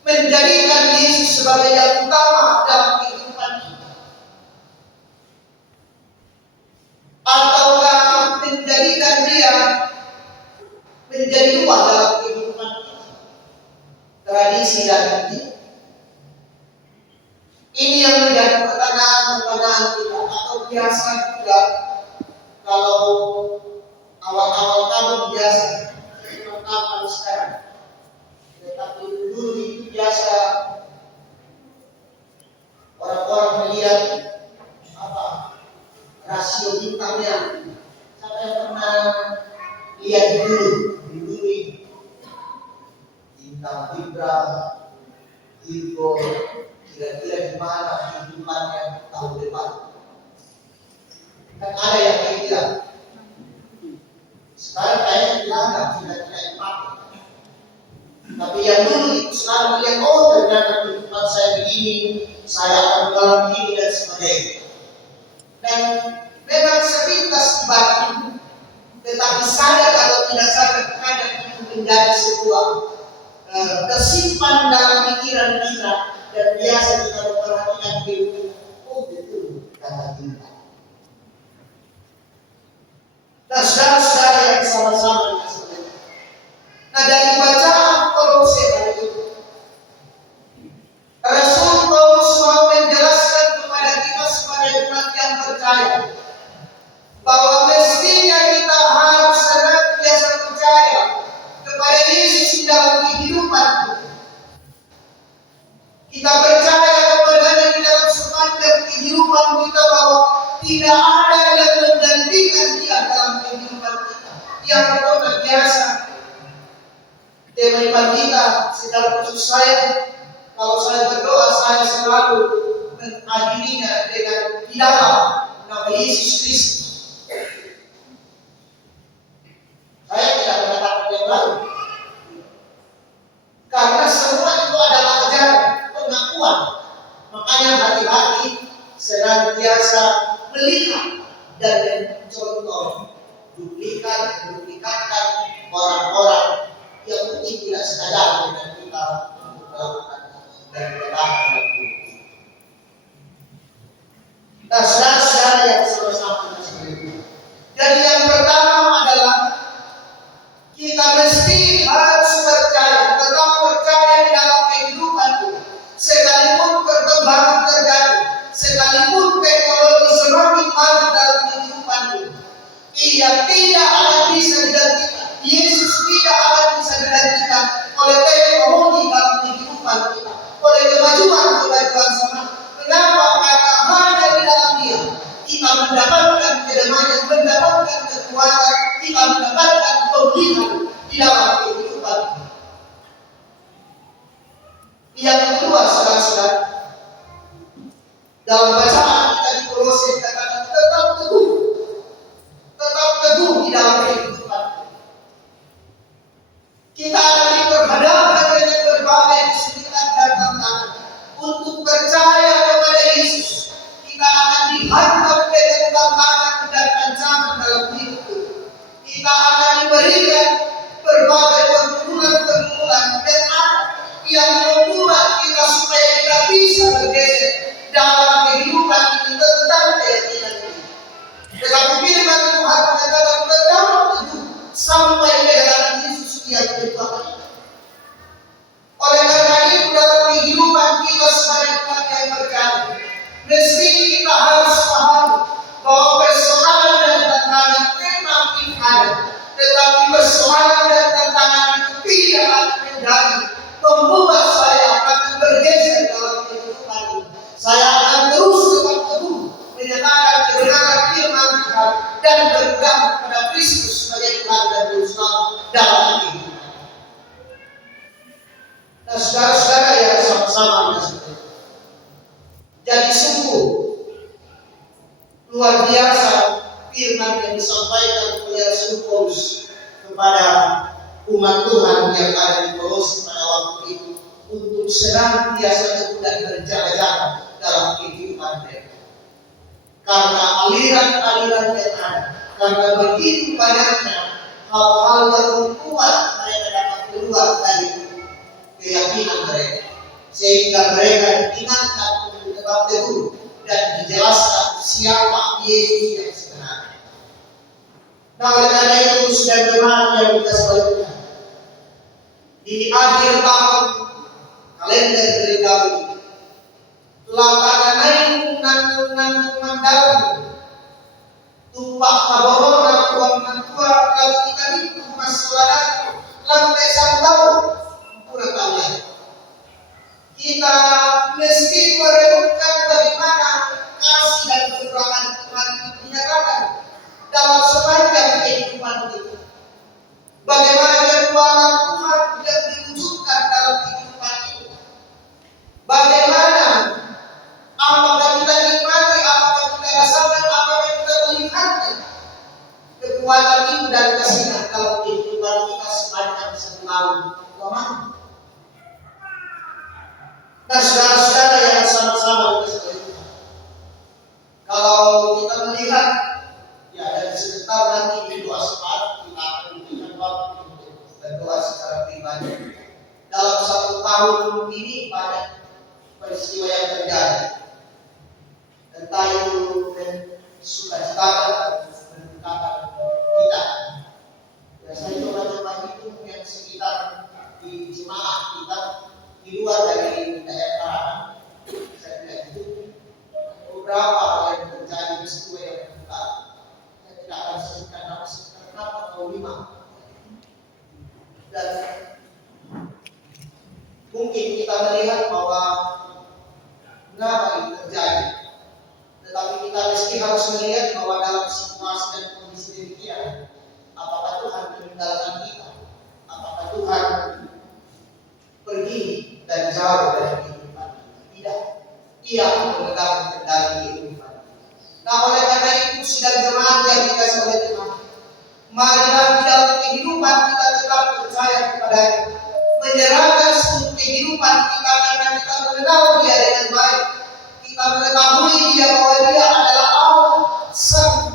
menjadikan Yesus sebagai yang utama dalam kehidupan kita? Ataukah menjadikan dia menjadi dua dalam kehidupan kita? Tradisi dan ini. Ini yang menjadi pertanyaan kita. Atau biasa juga kalau awal-awal tahun biasa pertama sekarang, tetapi dulu itu biasa orang-orang melihat rasio bintangnya. Siapa yang pernah lihat dulu ini bintang Libra, Virgo, kira-kira di mana kehidupannya tahun depan? Kan ada yang kayak gitu. Sekarang kayaknya dianggap tidak dipakai. Tapi yang dulu itu selalu melihat, oh ternyata kehidupan saya begini, saya akan mengalami ini dan sebagainya. Dan memang sepintas dibantu, tetapi sadar atau tidak sadar kadang itu menjadi sebuah kesimpan dalam pikiran kita, dan biasa kita memperhatikan diri. Oh betul kata kita. Nah saudara-saudara yang sama-sama dikasih. Nah dari bacaan Kolose hari itu, Rasul Paulus mau menjelaskan kepada kita sebagai umat yang percaya bahwa mestinya kita harus senantiasa percaya kepada Yesus di dalam kehidupan. Kita percaya kepadanya di dalam sepanjang kehidupan kita, bahwa tidak ada yang menggantikan dia dalam kehidupan kita. Yang betul biasa. Tema iman kita secara khusus saya, kalau saya berdoa, saya selalu mengakhirinya dengan di dalam nama Yesus Kristus. Saya tidak mengatakan yang lain, karena semua itu adalah ajaran, pengakuan. Makanya hati-hati senantiasa melihat dan mencontoh duplikatkan orang-orang yang mungkin tidak sengaja dengan kita untuk melakukan dan melakukan bukti. Nah, saudara yang sama-sama itu. Jadi yang pertama adalah kita mesti harus percaya, tetap percaya di dalam kehidupan itu. Sekalipun perkembangan terjadi, sekalipun teknologi semakin maju dalam kehidupan itu, ia tidak akan bisa digantikan. Yesus tidak akan bisa digantikan oleh teknologi dalam kehidupan kita, oleh kemajuan zaman. Kenapa? Karena hanya di dalam Dia kita mendapatkan kedamaian, mendapatkan kekuatan, kita mendapatkan pemulihan di dalam kehidupan. Yang kedua, saudara-saudara, dalam bacaan kita di Kolose dikatakan tetap teguh di dalam kehidupan. Kita akan diperhadapkan dengan berbagai kesulitan dan tantangan. Untuk percaya kepada Yesus, kita akan dihadap dengan tantangan dan ancaman dalam hidup. Kita akan diberikan berbagai pergumulan dan yang membuat kita supaya kita bisa bergeser dalam kehidupan ini tentang keyakinan ini. Tetapi firman Tuhan mengatakan tetap teguh sampai kedatangan Yesus yang kedua. Oleh karena itu dalam kehidupan kita sebagai umat yang percaya, mesti kita harus paham bahwa persoalan dan tantangan memang ada, tetapi persoalan dan tantangan itu tidak akan menjadi membuat saya akan bergeser dalam kehidupan ini. Saya akan terus tetap teguh menyatakan kebenaran firman Tuhan dan berpegang pada Kristus sebagai Tuhan dan Juru Selamat dalam kehidupan. Nah, saudara-saudara yang sama-sama mengerti. Jadi sungguh luar biasa firman yang disampaikan oleh Rasul Paulus kepada umat Tuhan yang ada di Kolose pada waktu itu, untuk senantiasa teguh dan berjalan dalam kehidupan mereka. Karena aliran-aliran yang ada, karena begitu banyaknya hal-hal yang membuat mereka dapat keluar dari keyakinan mereka, sehingga mereka diingatkan untuk tetap teguh dan dijelaskan siapa Yesus yang sebenarnya. Nah, oleh karena itu sudah benar yang kita sebutkan di akhir tahun kalender Gregawi Lakana naik nanggung mandal tumpak kaborona kuang mantua kalau kita itu masalah lantai santau kurang tahu. Kita mesti merenungkan bagaimana kasih dan kekurangan Tuhan dinyatakan dalam sepanjang kehidupan kita. Bagaimana kekuatan Tuhan tidak diwujudkan dalam kehidupan kita. Bagaimana apakah kita nikmati, apakah kita rasakan, apakah kita melihatkan kekuatan itu dan kasihan dalam kehidupan kita sepanjang setahun kemarin. Nah, saudara-saudara yang sama-sama kita sekalian, kalau kita melihat ya dari sebentar nanti di doa syafaat kita akan memberikan waktu untuk berdoa secara pribadi. Dalam 1 tahun ini banyak peristiwa yang terjadi. Entah itu sukacitakan atau mendukakan kita. Ya, saya coba-coba hitung yang sekitar di jemaah kita di luar dari daerah. Saya tidak hitung beberapa yang terjadi peristiwa yang menduka. Saya tidak akan sebutkan nama sekitar 4 atau 5. Dan mungkin kita melihat bahwa mengapa ini terjadi. Tetapi kita mesti harus melihat bahwa dalam situasi dan kondisi demikian, apakah Tuhan meninggalkan kita? Apakah Tuhan pergi dan jauh dari kehidupan kita? Tidak. Ia memegang kendali kehidupan kita. Nah, oleh karena itu sidang jemaat yang dikasih oleh Tuhan, marilah di dalam kehidupan kita tetap percaya kepada-Nya, menyerahkan seluruh kehidupan kita karena kita mengenal Dia dengan baik. Kita mengetahui Dia bahwa Dia adalah Allah, Sang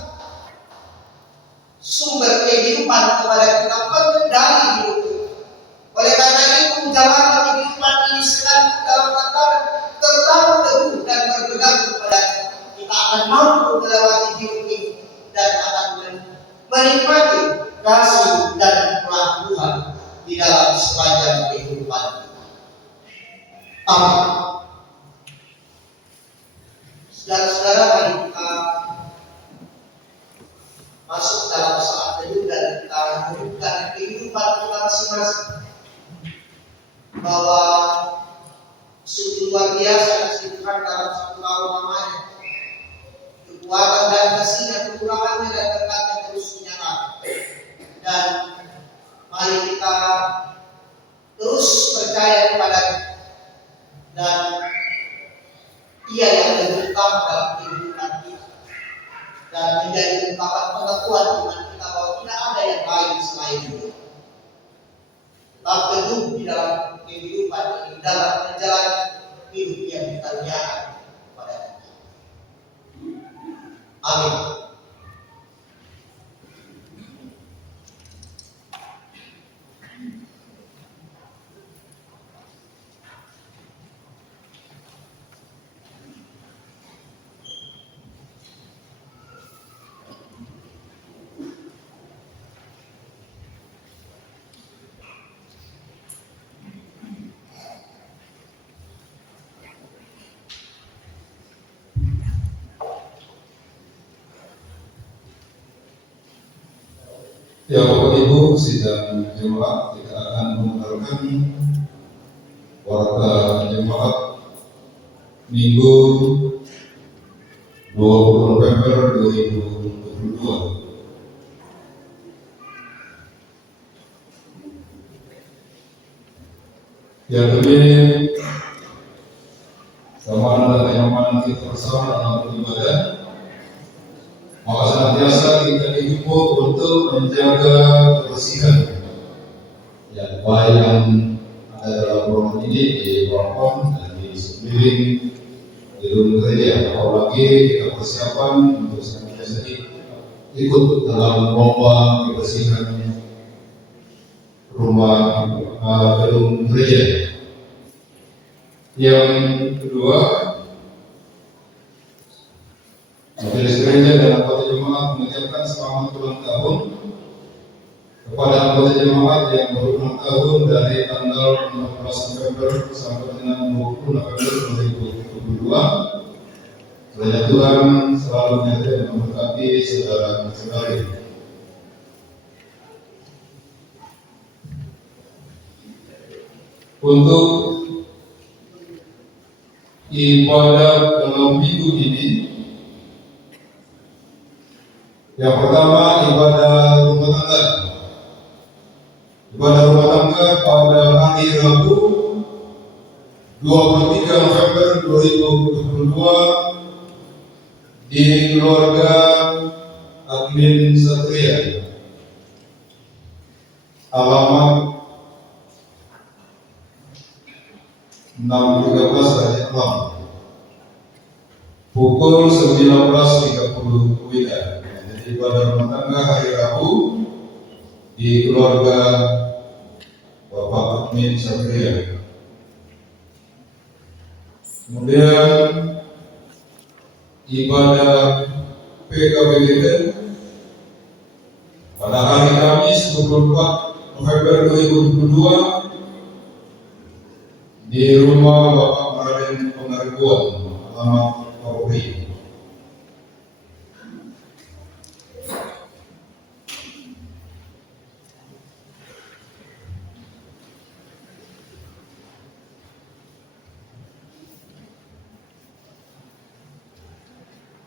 sumber kehidupan kepada kita, pengendali hidup kita. Oleh karena itu, jalan kehidupan ini selalu dalam tataran tetap teguh dan berpegang kepada-Nya. Kita akan mampu melewati hidup ini dan akan menikmati kasih dan rahmat Tuhan di dalam sepanjang kehidupan kita. Amin. Saudara-saudara, mari kita masuk dalam saat teduh dan kita merenungkan kehidupan kita masing-masing, bahwa sungguh luar biasa kasih Tuhan dalam 1 tahun lamanya. Kekuatan dan kasihnya, kekurangannya dan berkatnya terus menyertai. Dan mari kita terus percaya kepada-Nya, dan Ia yang lebih utama dalam kehidupan kita, dan menjadi ungkapan pengakuan iman kita bahwa tidak ada yang lain selain Dia. Tetap teguh di dalam kehidupan ini, dalam menjalani hidup yang dikaruniakan kepada kita. Amin. Ya Bapak Ibu, sidang jemaat kita akan memutarkan warta jemaat Minggu 20 November 2022. Yang demi keamanan dan kenyamanan kita bersama dalam beribadah, maka senantiasa kita dihimbau untuk menjaga kebersihan yang baik yang ada dalam ruangan ini, di ruangan dan di sekeliling gedung gereja. Apalagi kita persiapan untuk senantiasa ikut dalam lomba kebersihan rumah gedung gereja. Yang kedua, majelis gereja dan anggota jemaat mengucapkan selamat ulang tahun kepada anggota jemaat yang berulang tahun dari tanggal 14 November sampai dengan 20 November 2022. Kiranya Tuhan selalu menyertai dan memberkati saudara-saudari. Untuk ibadah dalam minggu ini, yang pertama ibadah rumah tangga. Ibadah rumah tangga pada hari Rabu 23 November 2022 di keluarga Admin Satria. Alamat 613 Raja Alam. Pukul 19.30 WIB. Jadi ibadah rumah tangga hari Rabu di keluarga Bapak Admin Satria. Kemudian ibadah PKBGT pada hari Kamis 24 November 2022 di rumah Bapak Raden Pengaribuan, alamat Polri.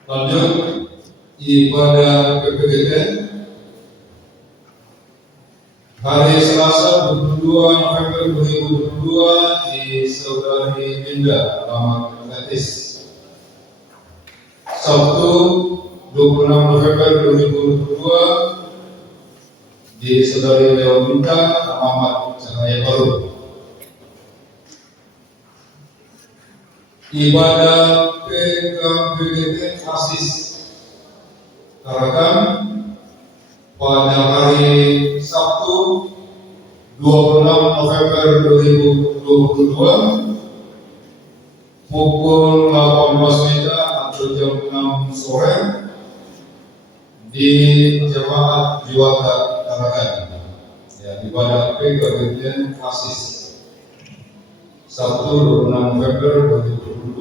Lanjut ibadah PPGT hari Selasa 22 November 2022 di Saudari Linda, alamat Letis. Sabtu 26 November 2022 di Saudari Leonita, alamat Cahaya Baru. Ibadah PKBGT Asis Tarakan pada hari Sabtu 26 November 2022 pukul 18 WIB atau jam 6 sore di Jemaat Juwata Tarakan. Ya, ibadah PKBGT Asis Sabtu 26 November 2022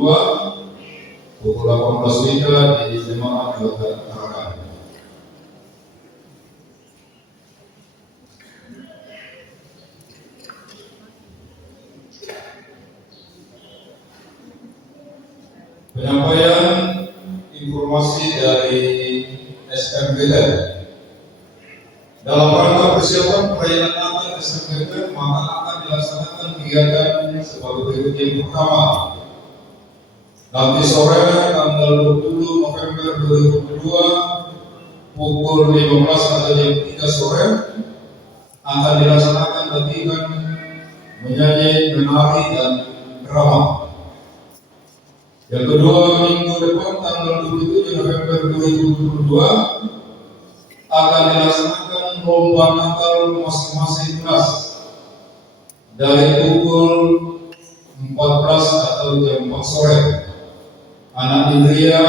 pukul 18 WIB di Jemaat Juwata Tarakan. Penyampaian informasi dari SMGT. Dalam rangka persiapan perayaan Natal SMGT, maka akan dilaksanakan kegiatan sebagai berikut. Yang pertama, nanti sore tanggal 20 November 2022 pukul 15 atau jam 3 sore akan dilaksanakan latihan menyanyi, menari, dan drama. Yang kedua, minggu depan tanggal 27 November 2022 akan dilaksanakan lomba Natal masing-masing kelas dari pukul 14 atau jam 4 sore. Anak Indria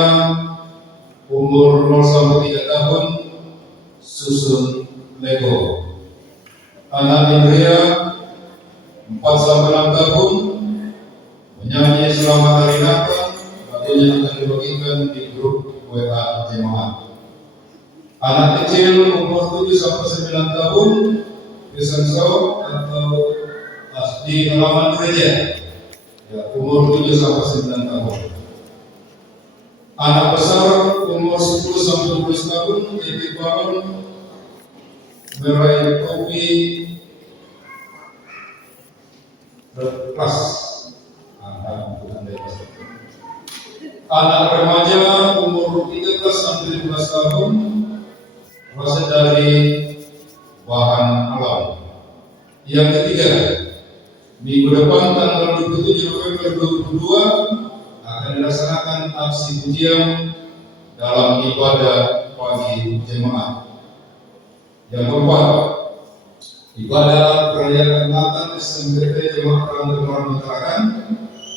umur 0 sampai 3 tahun susun Lego. Anak Indria 4 sampai 6 tahun menyanyi Selamat Hari Natal. Lagunya akan dibagikan di grup WA jemaat. Anak kecil umur 7 sampai 9 tahun Christian show atau di halaman gereja, ya, umur 7 sampai 9 tahun. Anak besar umur 10 sampai 12 tahun epic balon, meraih topi kelas. Anak remaja umur 13 sampai 15 tahun berasal dari bahan alam. Yang ketiga, minggu depan tanggal 27 November 2022 akan dilaksanakan aksi pujian dalam ibadah pagi jemaat. Yang keempat, ibadah perayaan Natal SMGT Jemaat Rantau Tarakan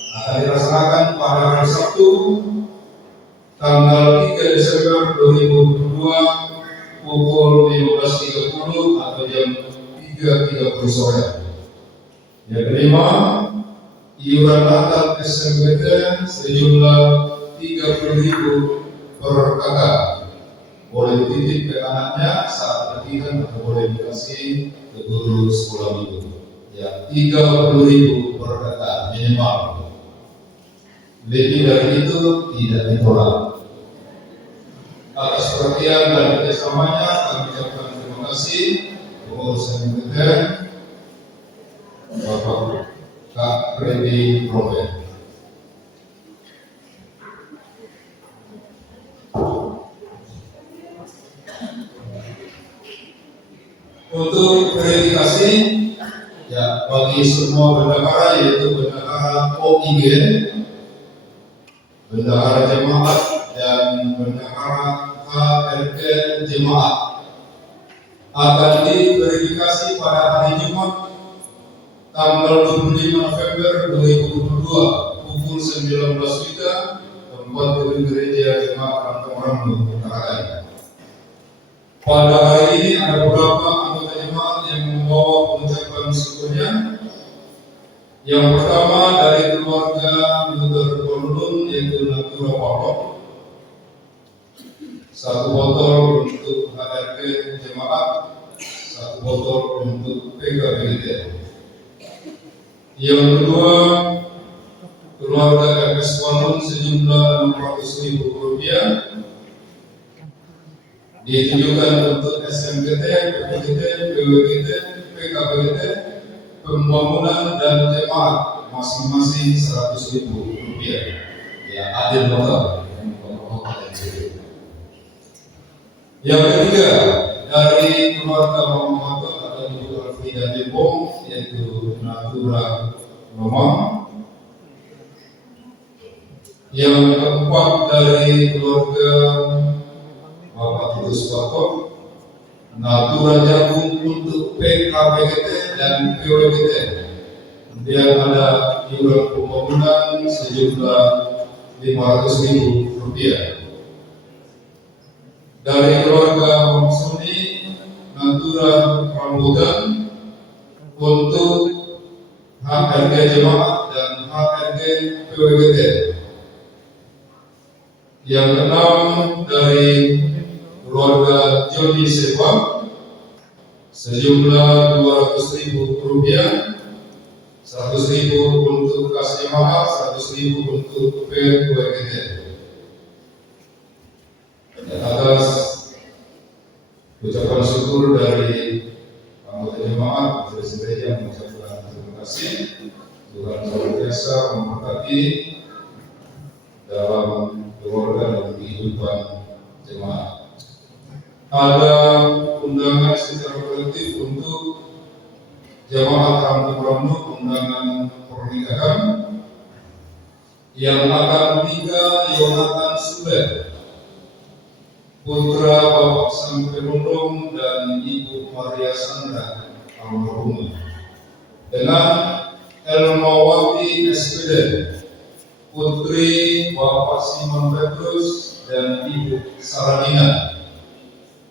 akan dilaksanakan pada hari Sabtu tanggal 3 Desember 2022 pukul 15.30 atau jam 3.30 sore. Yang kelima, iuran Natal SMPT sejumlah 30.000 per kakak. Boleh dititip ke anaknya saat latihan atau boleh dikasih ke guru sekolah minggu. Ya, 30.000 per kakak minimal. Lebih dari itu tidak ditolak. Atas perhatian dan kerjasamanya kami ucapkan terima kasih pengurus SMPT Bapak Kak Freddy Robert. Untuk verifikasi ya bagi semua bendahara, yaitu bendahara OIG, bendahara jemaat dan bendahara HRG jemaat akan diverifikasi pada hari Jumat tanggal 25 November 2022 pukul 19 WITA tempat gedung gereja jemaat Rangkamerandu Tarakan. Pada hari ini ada beberapa anggota jemaat yang membawa pengucapan syukurnya. Yang pertama dari keluarga Luther Kolun, yaitu Natura Pawok, 1 botol untuk HRG jemaat, 1 botol untuk PKBT. Yang kedua, keluarga FS Kolun sejumlah Rp600.000 ditujukan untuk SMPT, PPGT, PWGT, PKBT, pembangunan dan jemaat masing-masing Rp100.000. Ya, adil total. Yang ketiga, dari keluarga Muhammad ada Ibu Alfrida Depong, yaitu Natura Romang. Yang keempat, dari keluarga Bapak Titus Batok, Natura Jagung untuk PKBGT dan PWGT. Kemudian ada iuran pembangunan sejumlah Rp500.000. Dari keluarga Maksuni, Natura Rambutan untuk HRG jemaat dan HRG PWGT. Yang keenam, dari keluarga Joni Sewa sejumlah Rp200.000, 100.000 untuk kas jemaat, 100.000 untuk PWGT. Atas ucapan syukur dari anggota jemaat, saya mengucapkan terima kasih. Tuhan senantiasa memberkati dalam keluarga dan kehidupan jemaat. Ada undangan secara kolektif untuk jemaat Rangkamerandu, undangan pernikahan yang akan nikah Yonatan Sule, putra Bapak Sampai Rondong dan Ibu Maria Sandra almarhumah, dengan Elmawati SPD, putri Bapak Simon Petrus dan Ibu Saradina.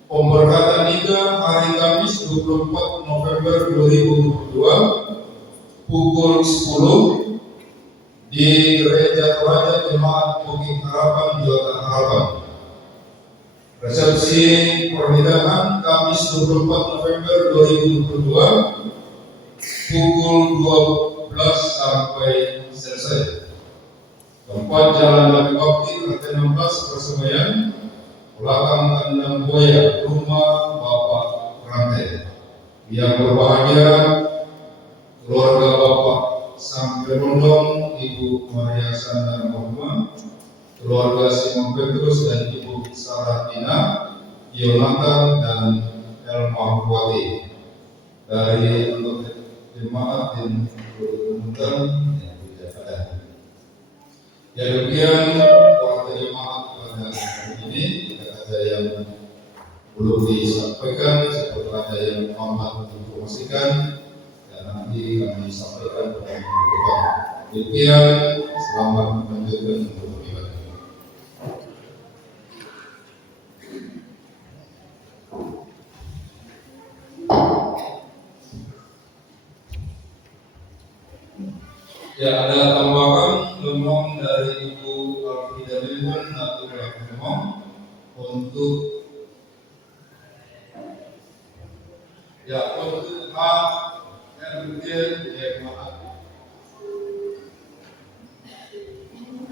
Pemberkatan nikah hari Kamis 24 November 2022 pukul 10 di Gereja Toraja Jemaat Bukit Harapan, Jota Harapan. Resepsi pernikahan Kamis 24 November 2022 pukul 12 sampai selesai. Tempat Jalan Nabi Bakti, RT 16 Persemayan, belakang kandang buaya, rumah Bapak Rantai. Yang berbahagia keluarga Bapak Sampai Rondong, Ibu Maria Sandra almarhumah, keluarga Simon Petrus dan Ibu Saradina, Yonatan dan Elma Kuwati. Dari anggota jemaat yang berkenan yang tidak ada. Ya demikian keluarga jemaat pada hari ini. Ada yang belum disampaikan, seperti ada yang Muhammad informasikan, dan nanti kami sampaikan pada minggu depan. Demikian, selamat melanjutkan untuk beribadah. Ya, ada tambahan lemong dari Ibu Alfida Bilbon atau lemong untuk untuk HRD maaf.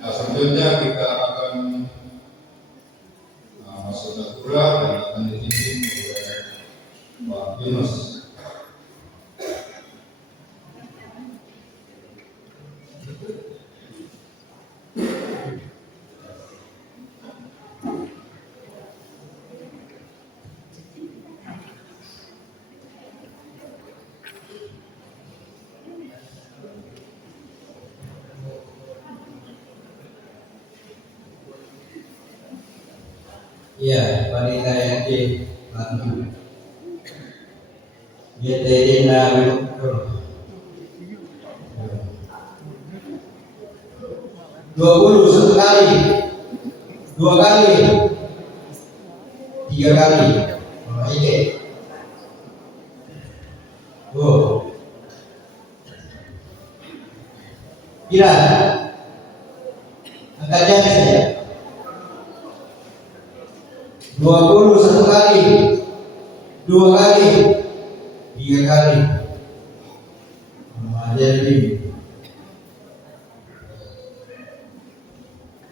Ya, selanjutnya kita akan masuk dapura dan akan dipimpin oleh Pak Yunus. Ya, wanita yang dibantu. Yaitu dua puluh satu kali, dua kali, tiga kali. Oke. Kira angkat jari saja. 20 satu kali, dua kali, tiga kali. Jadi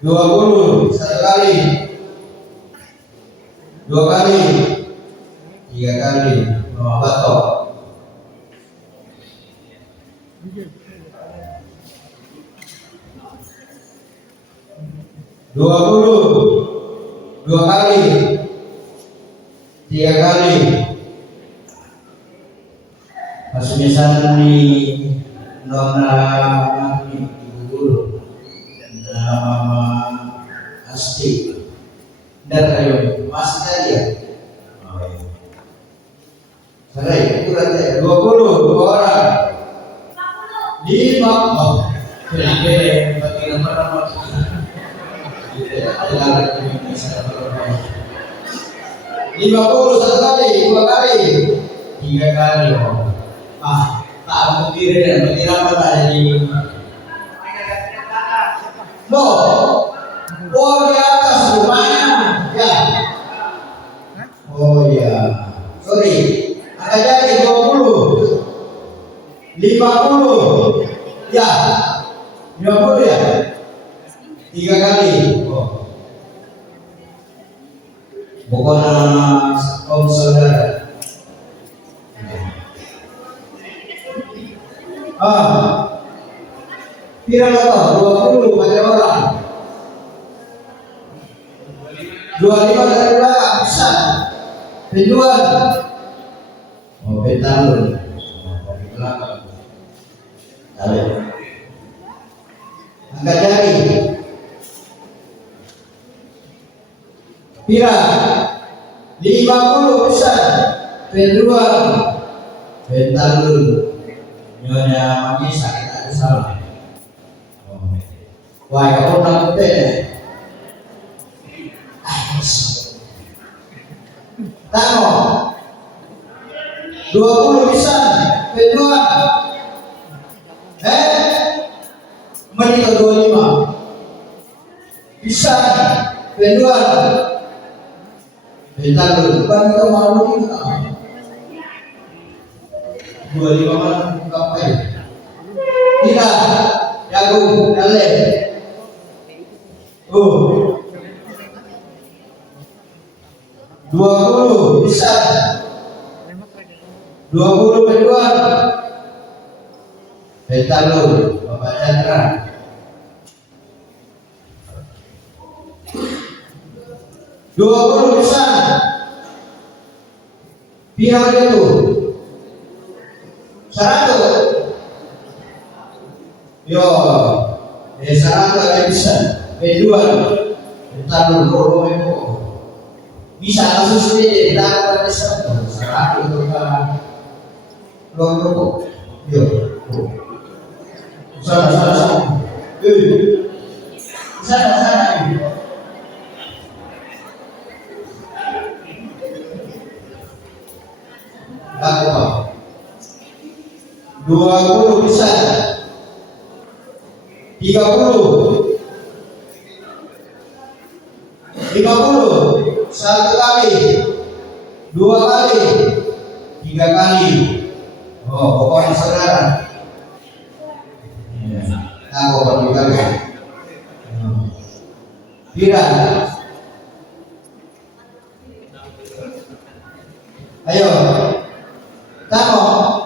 20 satu kali, dua kali, tiga kali. Batok. 20 dua kali, tiga kali. Masuk di nona ibu guru, nama Asti, dan ayo masih tadi ya. Sarai kurang 20 dua orang, 5 beli bagi nama 50 satu kali, dua kali, tiga kali. Tak berdiri dan berdiri apa tadi? Di atas rumahnya, ya. Oh ya, sorry. Ada jadi 20, 50, ya, 50 ya. Tiga kali. Bukan om saudara. Kira kata 20 banyak orang. 25 dari belakang bisa. Penjual. Betul. Di belakang. Angkat jari. Pira 50 besar penjual bentalun nyonya mami sakit ada salah. Wah, kamu nak deh. Tahu 20 besar penjual menit 25 bisa penjual. Bentar dulu, bukan kita malu kita. 25 mana kapai? Tidak, jagung, dalem. 20 bisa. 20 penjual. Bentar dulu, Bapak Chandra. 20 besar. Pihak itu 100. Yo, 100 ada bisa. Penjual. Bentar dulu, bisa langsung sendiri. Tidak ada 100 itu kan. Logo. Yo. Sana. Sana. Apa? 20 besar. 30. 50. 1 kali, 2 kali, 3 kali. Oh, pokoknya saudara. Nah, pokoknya kali. Tidak. Ayo, taruh.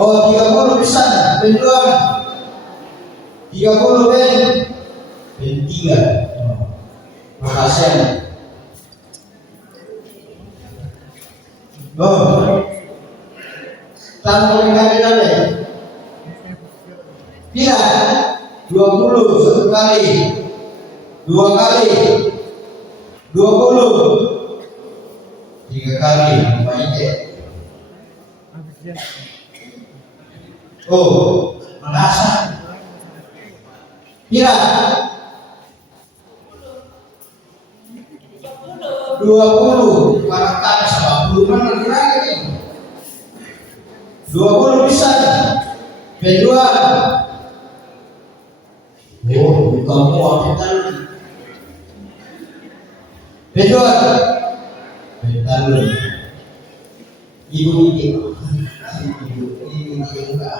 Oh, 30 bisa, ben 2. 30 ben 3. Makasih. Oh. Tambah kali. Tidak. 20 1 kali. 2 kali. 20. 3 kali. Baik. Oh, merasa. Kira 20 barangkali sama 10 mana kira ini 20 bisa kedua. Oh, kamu apa kedua betul ibu ini enggak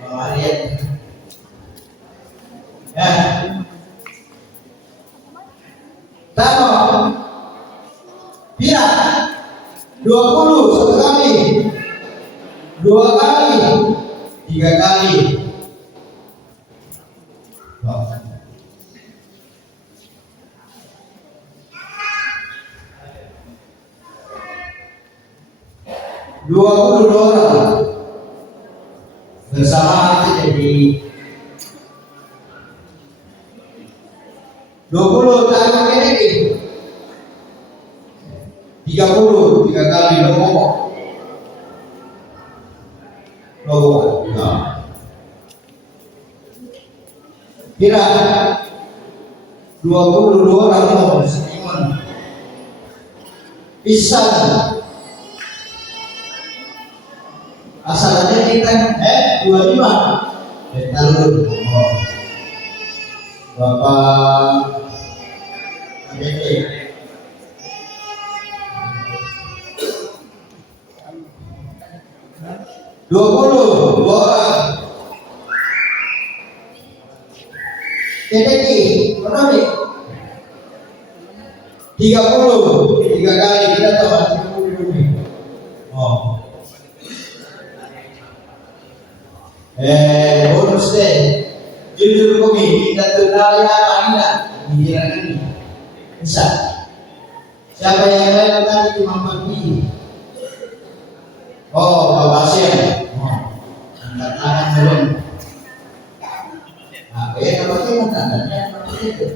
kemarin ya tahu bila 20 1 kali 2 kali 3 kali. Oh. 22 orang bersama jadi 20 taruh ini 30 3 kali logo nah. Kira 22 orang mau seniman bisa asalnya kita 25 betul. Oh. Bapak Adeke 20 orang Adeke berapa nih 30 3 kali kita coba 30. Oh. Bonus deh. Jujur kami kita kenal ya Anda di ini bisa. Siapa yang lain tadi cuma pergi. Oh, Pak Basir. Angkat tangan belum. Apa ya kalau kita tandanya seperti itu.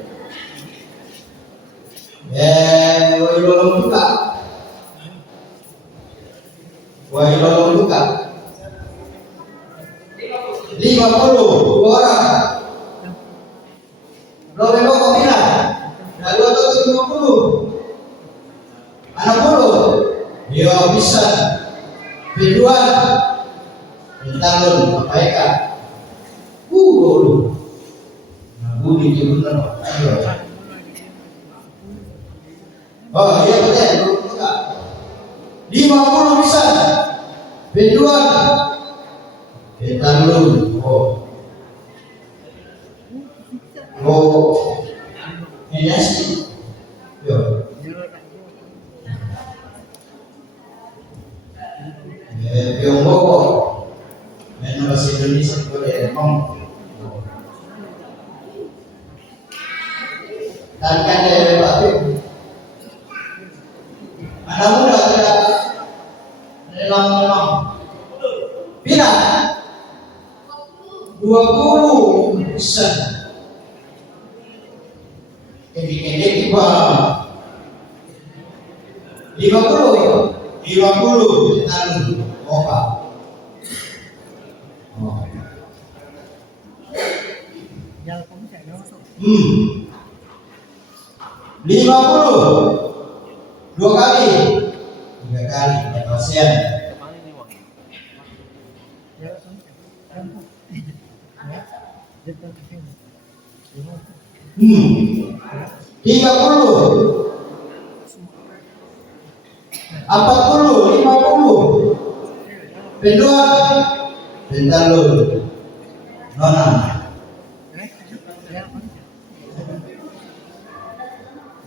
Woi belum buka. Woi belum buka. 50 orang. Lo kok bilang? Nah, 50. 60. Ya bisa. Kedua. Bentarun, apa ya kak? Nah, budi dia benar. Ayo. Oh iya betul. 50 bisa. Kedua. Bentarun. Oh. Ini sih. Yo. Biongkok. Bahasa Indonesia boleh ngomong. Dan kan dari Pak Bim. Anak muda tidak memang. Bila 20 bisa. Kedek tiba 50 tanun opa. Oh. 50 2 kali kali pasien. Hmm. 30, 40, 50. Kedua, bentalun, nona.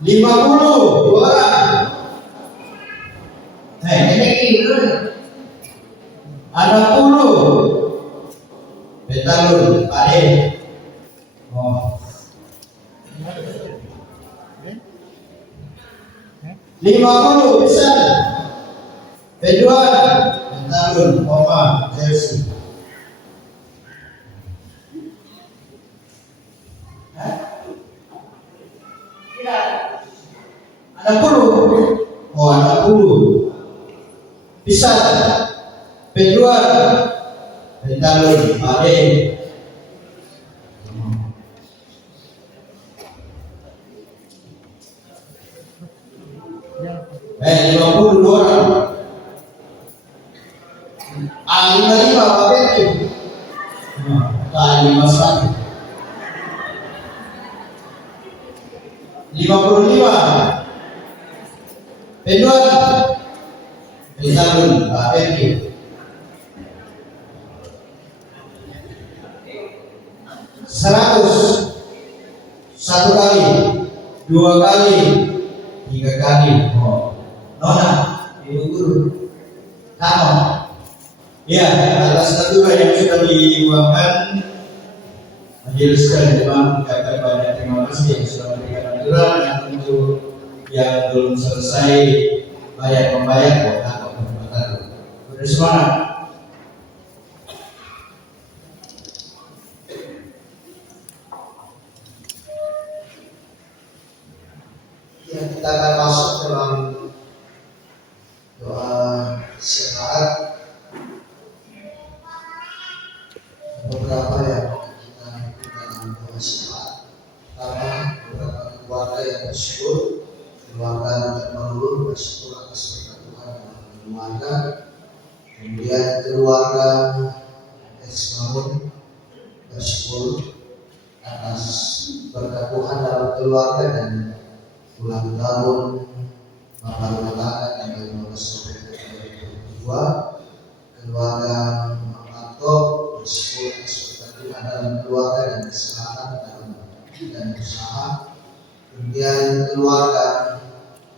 50, dua orang. Ini 60, bentalun, pade. Oh. 50 bisa. Kedua, bentalun, Oma, Chelsea. Ada 10. Oh, ada 10. Bisa. Kedua, bentalun, pade. 50 orang. 55 Bapak. 51. 55. Kedua, bentalun, Bapak. 100. 1 kali, 2 kali, 3 kali. Oh. Nona, ibu guru, kamu, ya atas natura yang sudah diuangkan, majelis sekalian mengucapkan banyak terima kasih yang sudah memberikan aturan yang tentu yang belum selesai bayar membayar atau pembuatan. Sudah semangat. Ya, kita akan masuk dalam doa syafaat. Beberapa yang kita dalam doa syafaat. Pertama, beberapa keluarga yang bersyukur, keluarga termelulu bersyukur atas berkat Tuhan dalam keluarga. Kemudian keluarga ex-bangun bersyukur atas berkat Tuhan dalam keluarga dan ulang tahun Bapak rumah tangga yang 15 November 2022. Keluarga Manto bersyukur atas berkat Tuhan dalam keluarga dan kesehatan dalam dan usaha. Kemudian keluarga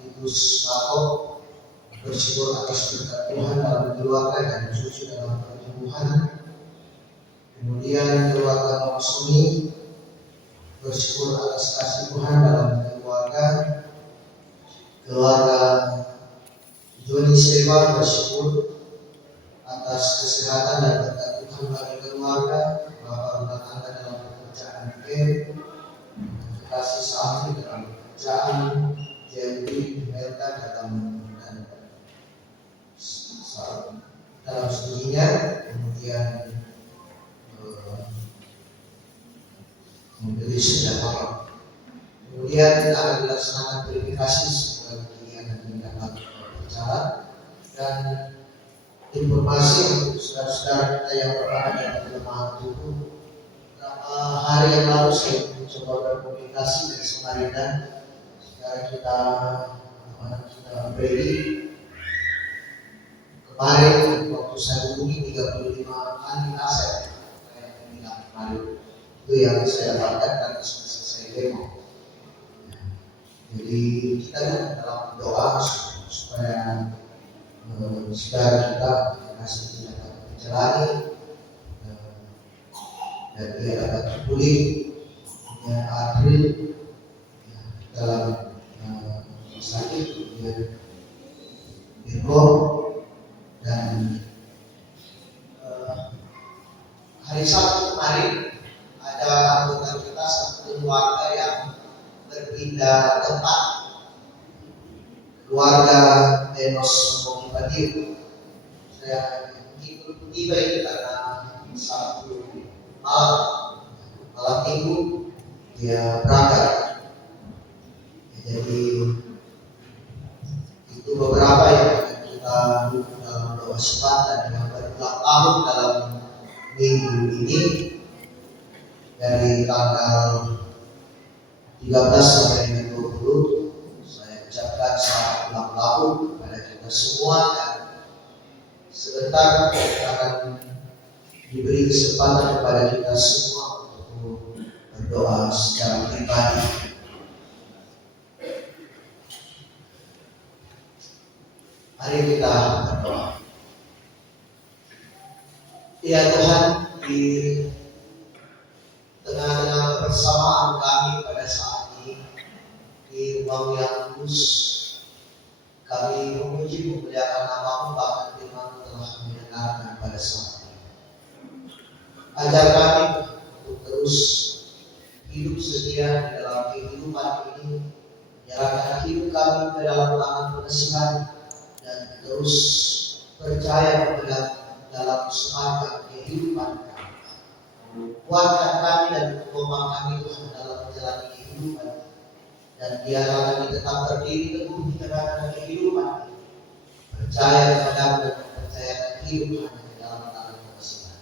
Titus Batok bersyukur atas berkat Tuhan dalam keluarga dan cucu dalam pertumbuhan. Kemudian keluarga Maksumi bersyukur atas kasih Tuhan dalam keluarga. Keluarga Joni Silva bersyukur atas kesehatan dan berkat Tuhan bagi keluarga. Bapak rumah tangga dalam pekerjaan kasih Sami dalam pekerjaan, Jerry Melka dalam studinya. Kemudian membeli sejak malam. Kemudian kita akan dilaksanakan verifikasi sebagai kegiatan yang dapat berjalan dan informasi untuk saudara-saudara kita yang berada di kelemahan tubuh. Beberapa hari yang lalu saya mencoba berkomunikasi dengan Samarinda. Sekarang kita beri kemarin waktu saya hubungi 35 kali kaset saya bilang kemarin itu yang saya dapatkan dan sudah selesai demo. Jadi kita dalam doa supaya saudara kita masih tidak dapat menjalani dan dia dapat pulih April dalam sakit, kemudian Birko dan hari Sabtu kemarin ada anggota kita satu keluarga yang berpindah tempat, keluarga Enos Mokibadir. Saya ikut tiba itu karena Sabtu malam minggu dia berangkat. Jadi itu beberapa yang kita kesempatan yang berulang tahun dalam minggu ini dari tanggal 13 sampai dengan 20. Saya ucapkan selamat ulang tahun kepada kita semua, dan sebentar akan diberi kesempatan kepada kita semua untuk berdoa secara pribadi. Mari kita berdoa. Ya Tuhan, di tengah-tengah kebersamaan kami pada saat ini di ruang yang kudus, kami memuji memuliakan nama-Mu, bahkan firman-Mu telah mendengarkan pada saat ini. Ajar kami untuk terus hidup setia di dalam kehidupan ini, menyerahkan hidup kami ke dalam tangan penasihat, dan terus percaya kepada dalam semangat kehidupan kami. Kuatkan kami dan topang kami Tuhan dalam menjalani kehidupan, dan biarlah kami tetap berdiri teguh di tengah-tengah kehidupan ini, percaya kepada-Mu dan percayakan hidup kami di dalam tangan penasihat.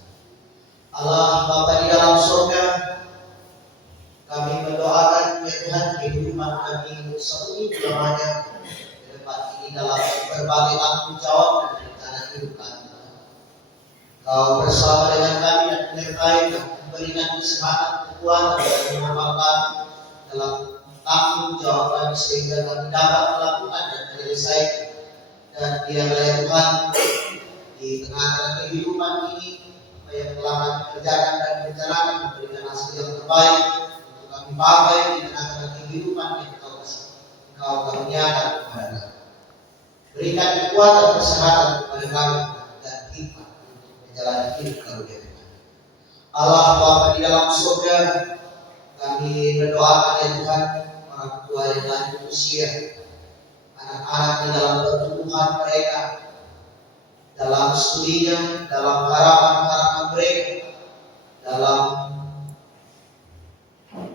Allah Bapa di dalam surga, kami mendoakan ya Tuhan kehidupan kami satu minggu lamanya ke depan ini dalam berbagai tanggung jawab dan rencana hidup kami. Kau bersama dengan kami dan menyertai dan memberikan kesehatan, kekuatan dan kemampuan dalam tanggung jawab kami sehingga kami dapat melakukan dan menyelesaikan. Dan biarlah ya Tuhan di tengah-tengah kehidupan ini apa yang telah kami kerjakan dan rencanakan memberikan hasil yang terbaik untuk kami pakai di tengah-tengah kehidupan yang Kau karuniakan kepada kami. Berikan kekuatan kesehatan kepada kami dan hikmat untuk menjalani hidup kami. Allah Bapa di dalam surga, kami berdoakan ya Tuhan orang tua yang lanjut usia, anak-anak di dalam pertumbuhan mereka, dalam studinya, dalam harapan-harapan mereka, dalam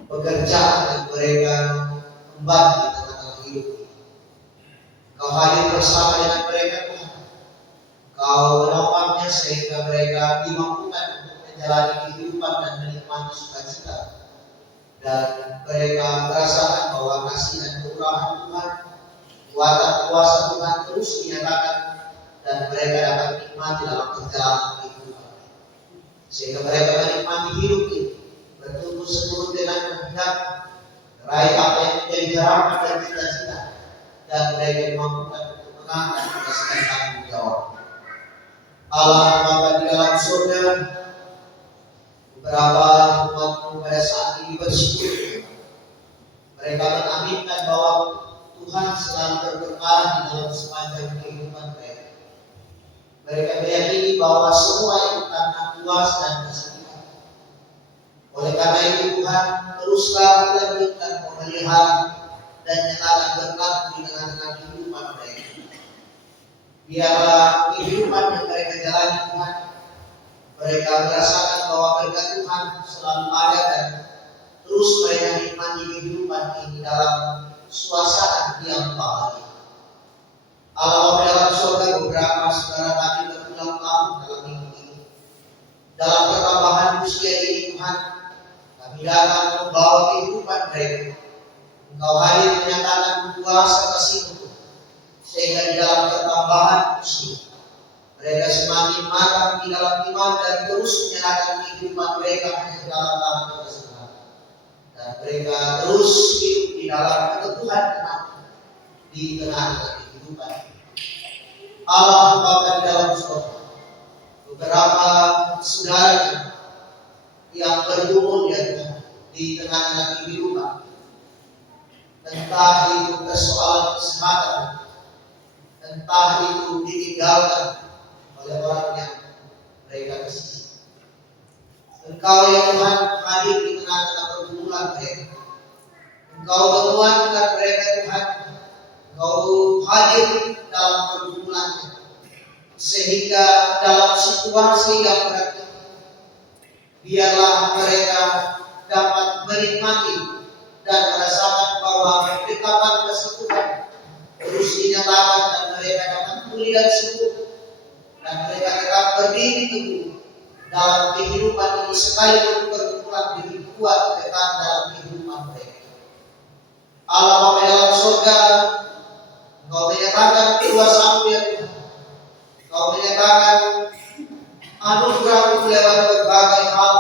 pekerjaan yang mereka emban di tengah-tengah hidup ini. Kau hadir bersama dengan mereka Tuhan. Kau menopangnya sehingga mereka dimampukan untuk menjalani kehidupan dan menikmati sukacita, dan mereka merasakan bahwa kasih dan kemurahan Tuhan, kuasa kuasa Tuhan terus dinyatakan, dan mereka dapat menikmati dalam perjalanan kehidupan, sehingga mereka menikmati hidup ini bertumbuh seturut dengan kehendak, meraih apa yang menjadi harapan dan cita-cita, dan mereka dimampukan untuk mengangkat tugas dan tanggung jawab. Allah Bapa di dalam surga, beberapa umat-Mu pada saat ini bersyukur. Mereka mengaminkan bahwa Tuhan selalu berperkara di dalam sepanjang kehidupan mereka. Mereka meyakini bahwa semua itu karena kuasa dan kasih Tuhan. Oleh karena itu Tuhan, teruslah melanjutkan pemeliharaan dan nyatakan berkat di tengah-tengah kehidupan mereka. Biarlah kehidupan yang mereka jalani Tuhan, mereka merasakan bahwa berkat Tuhan selalu ada, dan terus mereka nikmati kehidupan ini dalam suasana yang bahagia. Allah dalam surga, beberapa saudara kami berulang tahun dalam minggu ini. Dalam pertambahan usia ini Tuhan, kami datang membawa kehidupan mereka. Engkau hadir menyatakan kuasa kasih-Mu, sehingga di dalam pertambahan usia mereka semakin matang di dalam iman dan terus menyerahkan kehidupan mereka hanya dalam tangan kesehatan, dan mereka terus hidup di dalam keteguhan iman di tengah-tengah kehidupan. Allah Bapa di dalam surga, beberapa saudara yang bergumul ya Tuhan di tengah-tengah kehidupan, entah itu persoalan kesehatan, entah itu ditinggalkan oleh orang yang mereka kasih. Engkau ya Tuhan hadir di tengah-tengah pergumulan mereka. Engkau menguatkan mereka Tuhan. Engkau hadir dalam pergumulan, sehingga dalam situasi yang berat ini, biarlah mereka dapat menikmati dan merasakan bahwa kedekatan kesatuan terus dinyatakan, dan mereka dapat pulih dan sembuh dan mereka tetap berdiri teguh dalam kehidupan ini sekalipun pergumulan begitu kuat datang dalam kehidupan mereka. Allah Bapa dalam surga, Engkau menyatakan kekuasaan-Mu ya Tuhan. Engkau menyatakan anugerah-Mu lewat berbagai hal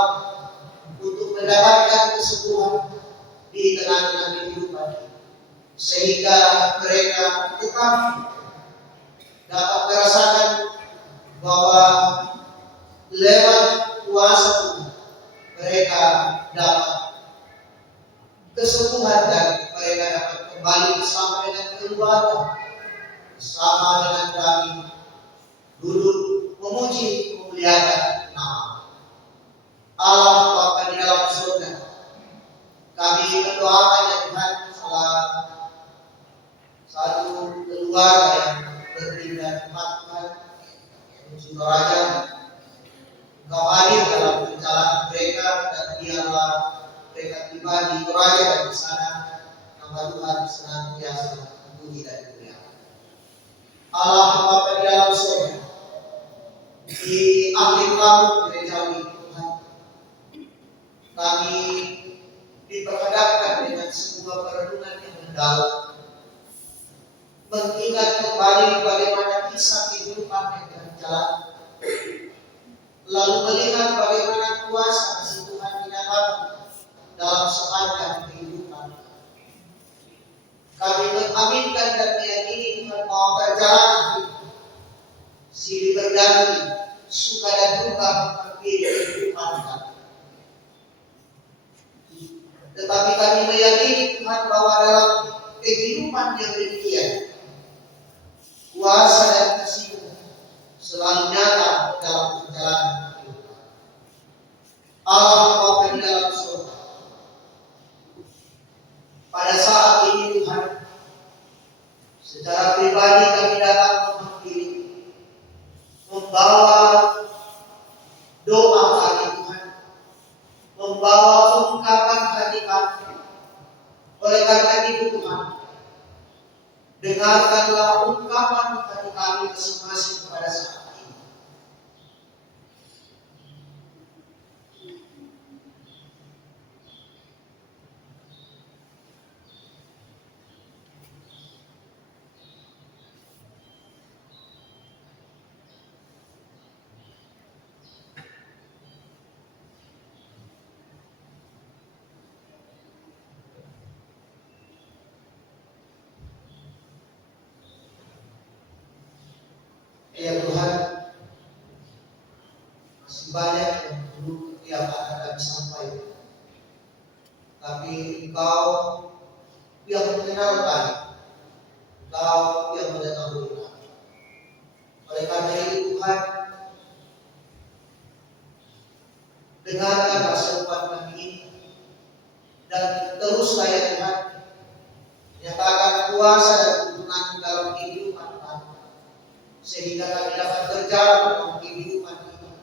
untuk mendapatkan kesembuhan di tengah-tengah kehidupan ini, sehingga mereka tetap dapat merasakan bahwa lewat kuasa Tuhan mereka dapat kesembuhan dan mereka dapat kembali bersama dengan keluarga, bersama dengan kami duduk memuji memuliakan nama Allah Bapa di dalam surga. Kami berdoakan ya Tuhan salah satu keluarga yang berbeda tempat Tuhan, menuju Raja. Engkau hadir dalam perjalanan mereka dan biarlah mereka tiba di Toraja dan di sana nama Tuhan senantiasa terpuji dan dimuliakan. Allah Bapa di dalam surga, di akhir tahun gereja ini Tuhan, kami diperhadapkan dengan sebuah perenungan yang mendalam, mengingat kembali bagaimana kisah kehidupan yang berjalan, lalu melihat bagaimana kuasa Tuhan dinyatakan dalam sepanjang kehidupan. Kami mengaminkan dan meyakini Tuhan bahwa perjalanan hidup silih berganti, suka dan duka menghampiri kehidupan kami. Tetapi kami meyakini Tuhan bahwa dalam kehidupan yang demikian, kuasa dan kasih Tuhan selalu nyata dalam perjalanan kehidupan. Allah Bapa di dalam surga, pada saat ini Tuhan, secara pribadi kami datang menghampiri, membawa doa kami Tuhan, membawa ungkapan hati kami. Oleh karena itu Tuhan, dengarkanlah ungkapan hati kami masing-masing pada saat ini. Ya Tuhan, masih banyak yang belum yang akan kami sampaikan, tapi Engkau yang mengenal kami, Engkau yang mengetahui kami. Oleh karena itu Tuhan, dengarkanlah seruan kami ini, dan teruslah ya Tuhan, nyatakan kuasa dan tuntunan dalam kehidupan kami, sehingga kami dapat berjalan dalam kehidupan ini.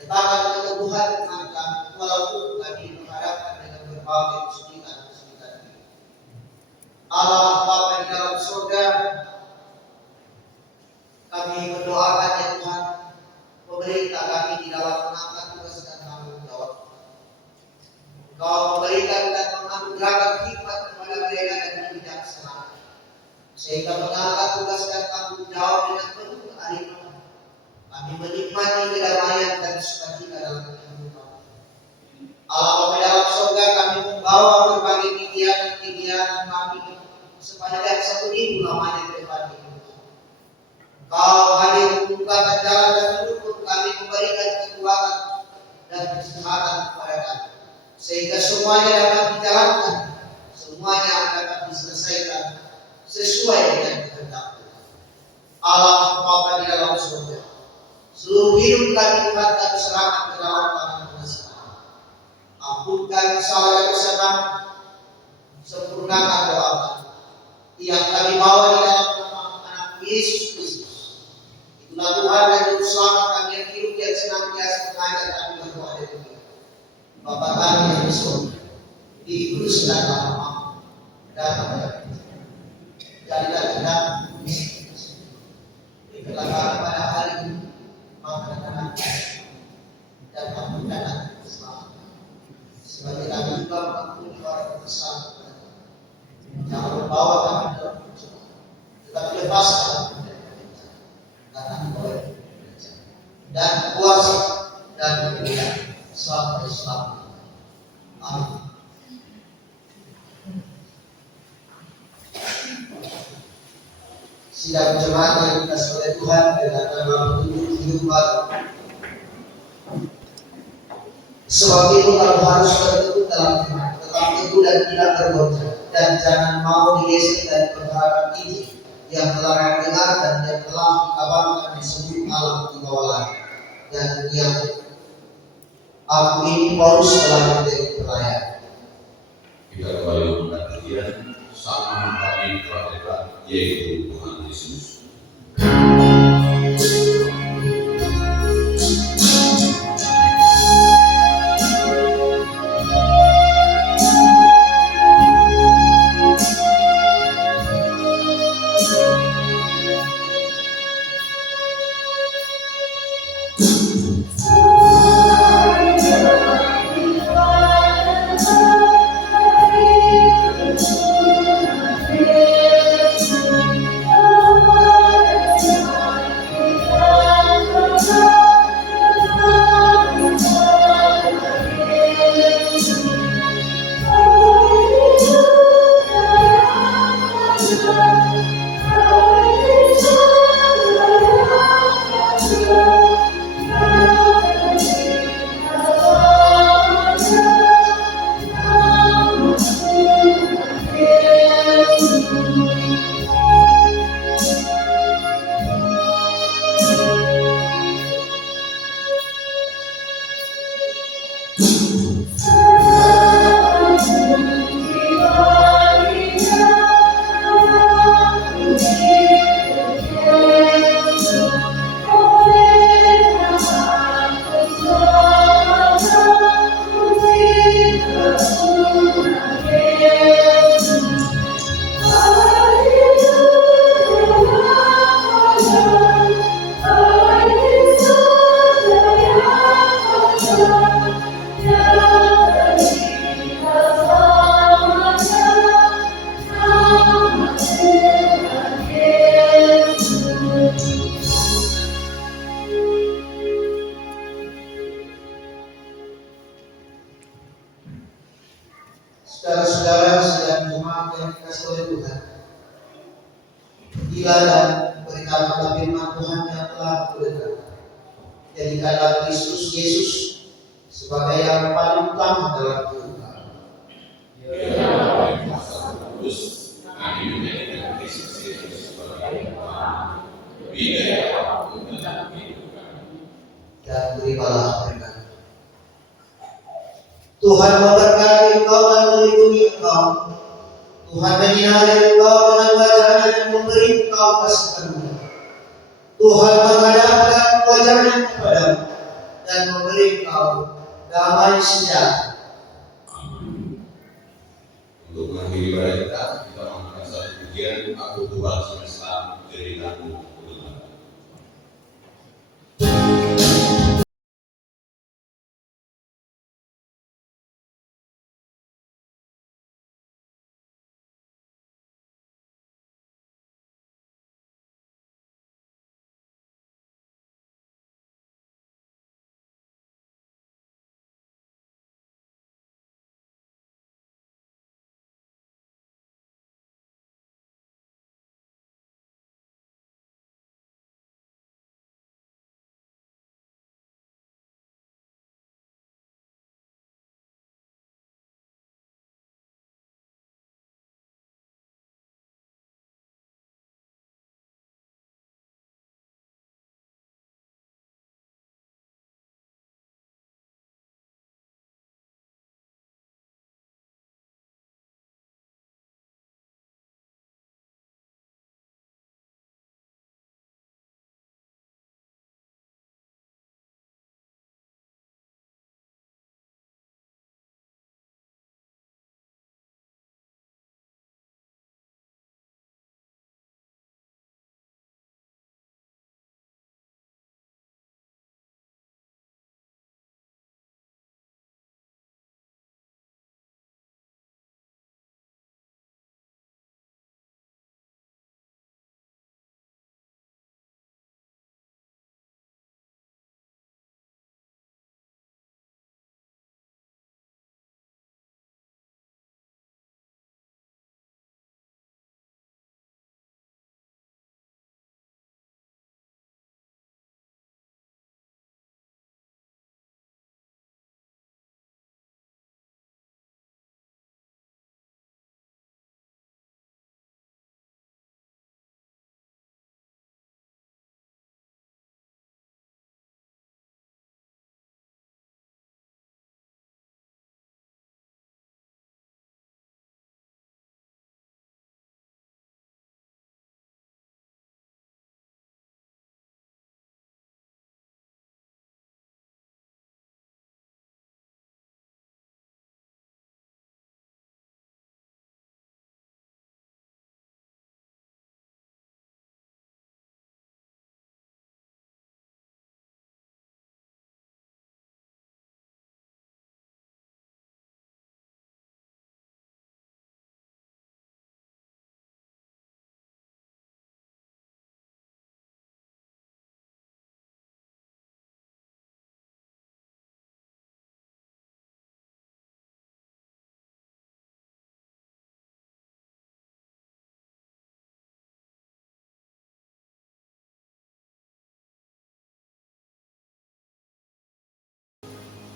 Nyatakan keteguhan Tuhan kami, walaupun kami menghadapkan dengan berbagai kesulitan-kesulitan ini. Allah Bapa di dalam surga, kami berdoakan ya Tuhan, pemerintah kami di dalam mengangkat tugas dan tanggung jawab. Engkau memberikan dan menganugerahkan hikmat kepada mereka dan kebijaksanaan, sehingga mengangkat tugas dan tanggung jawab dengan penuh kearifan. Kami menikmati kedamaian dan sukacita dalam kehidupan. Allah Bapa dalam surga, kami membawa berbagai kegiatan kami sepanjang 1 minggu lamanya ke depan ini. Engkau hadir membukakan jalan dan menuntun kami, memberikan kekuatan dan kesehatan kepada kami, sehingga semuanya dapat dijalankan, semuanya dapat diselesaikan sesuai dengan kehendak Tuhan. Allah Bapa di dalam surga, seluruh hidup kami Tuhan kami serahkan ke dalam tangan Tuhan. Ampunkan salah dan kesalahan, sempurnakan doa kami yang kami bawa di dalam nama anak Yesus Kristus. Itulah Tuhan dan Juru Selamat kami yang hidup yang senantiasa mengajar kami berdoa demikian. Bapa kami yang di surga, dikuduskan namamu, datang jadilah kehendak-Mu, dikatakan pada hari sampai selamanya. Amin. Sidang jemaat yang dikasih oleh Tuhan dengan dalam petunjuk hidup baru. Sebab itu kamu harus bertekun dalam iman, tetap teguh dan tidak bergoncang, dan jangan mau digeser dari pengharapan ini yang telah kamu dengar dan yang telah dikabarkan di sebelum malam di bawah langit, dan yang aku ini Paulus telah menjadi pelayan. Kita kembali mendengar bagian sama kami telah dekat, yaitu Tuhan Yesus. Saudara-saudara sidang jemaat yang dikasih oleh Tuhan, pergilah dan beritakanlah firman Tuhan yang telah kudengar. Jadikanlah Kristus Yesus sebagai yang paling utama dalam hidup kamu. Terus kami menjadikan Kristus Yesus sebagai bidaya dalam hidup kami. Dan terimalah berkat. Tuhan memberkati engkau dan melindungi engkau. Tuhan menyinari engkau dengan wajahnya dan memberi engkau kasih karunia. Tuhan menghadapkan wajahnya kepadamu dan memberi engkau damai sejahtera. Untuk mengakhiri ibadah kita mengangkat satu pujian, aku Tuhan semesta jadikanmu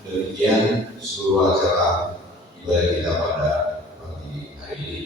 Demikian seluruh acara ibadah kita pada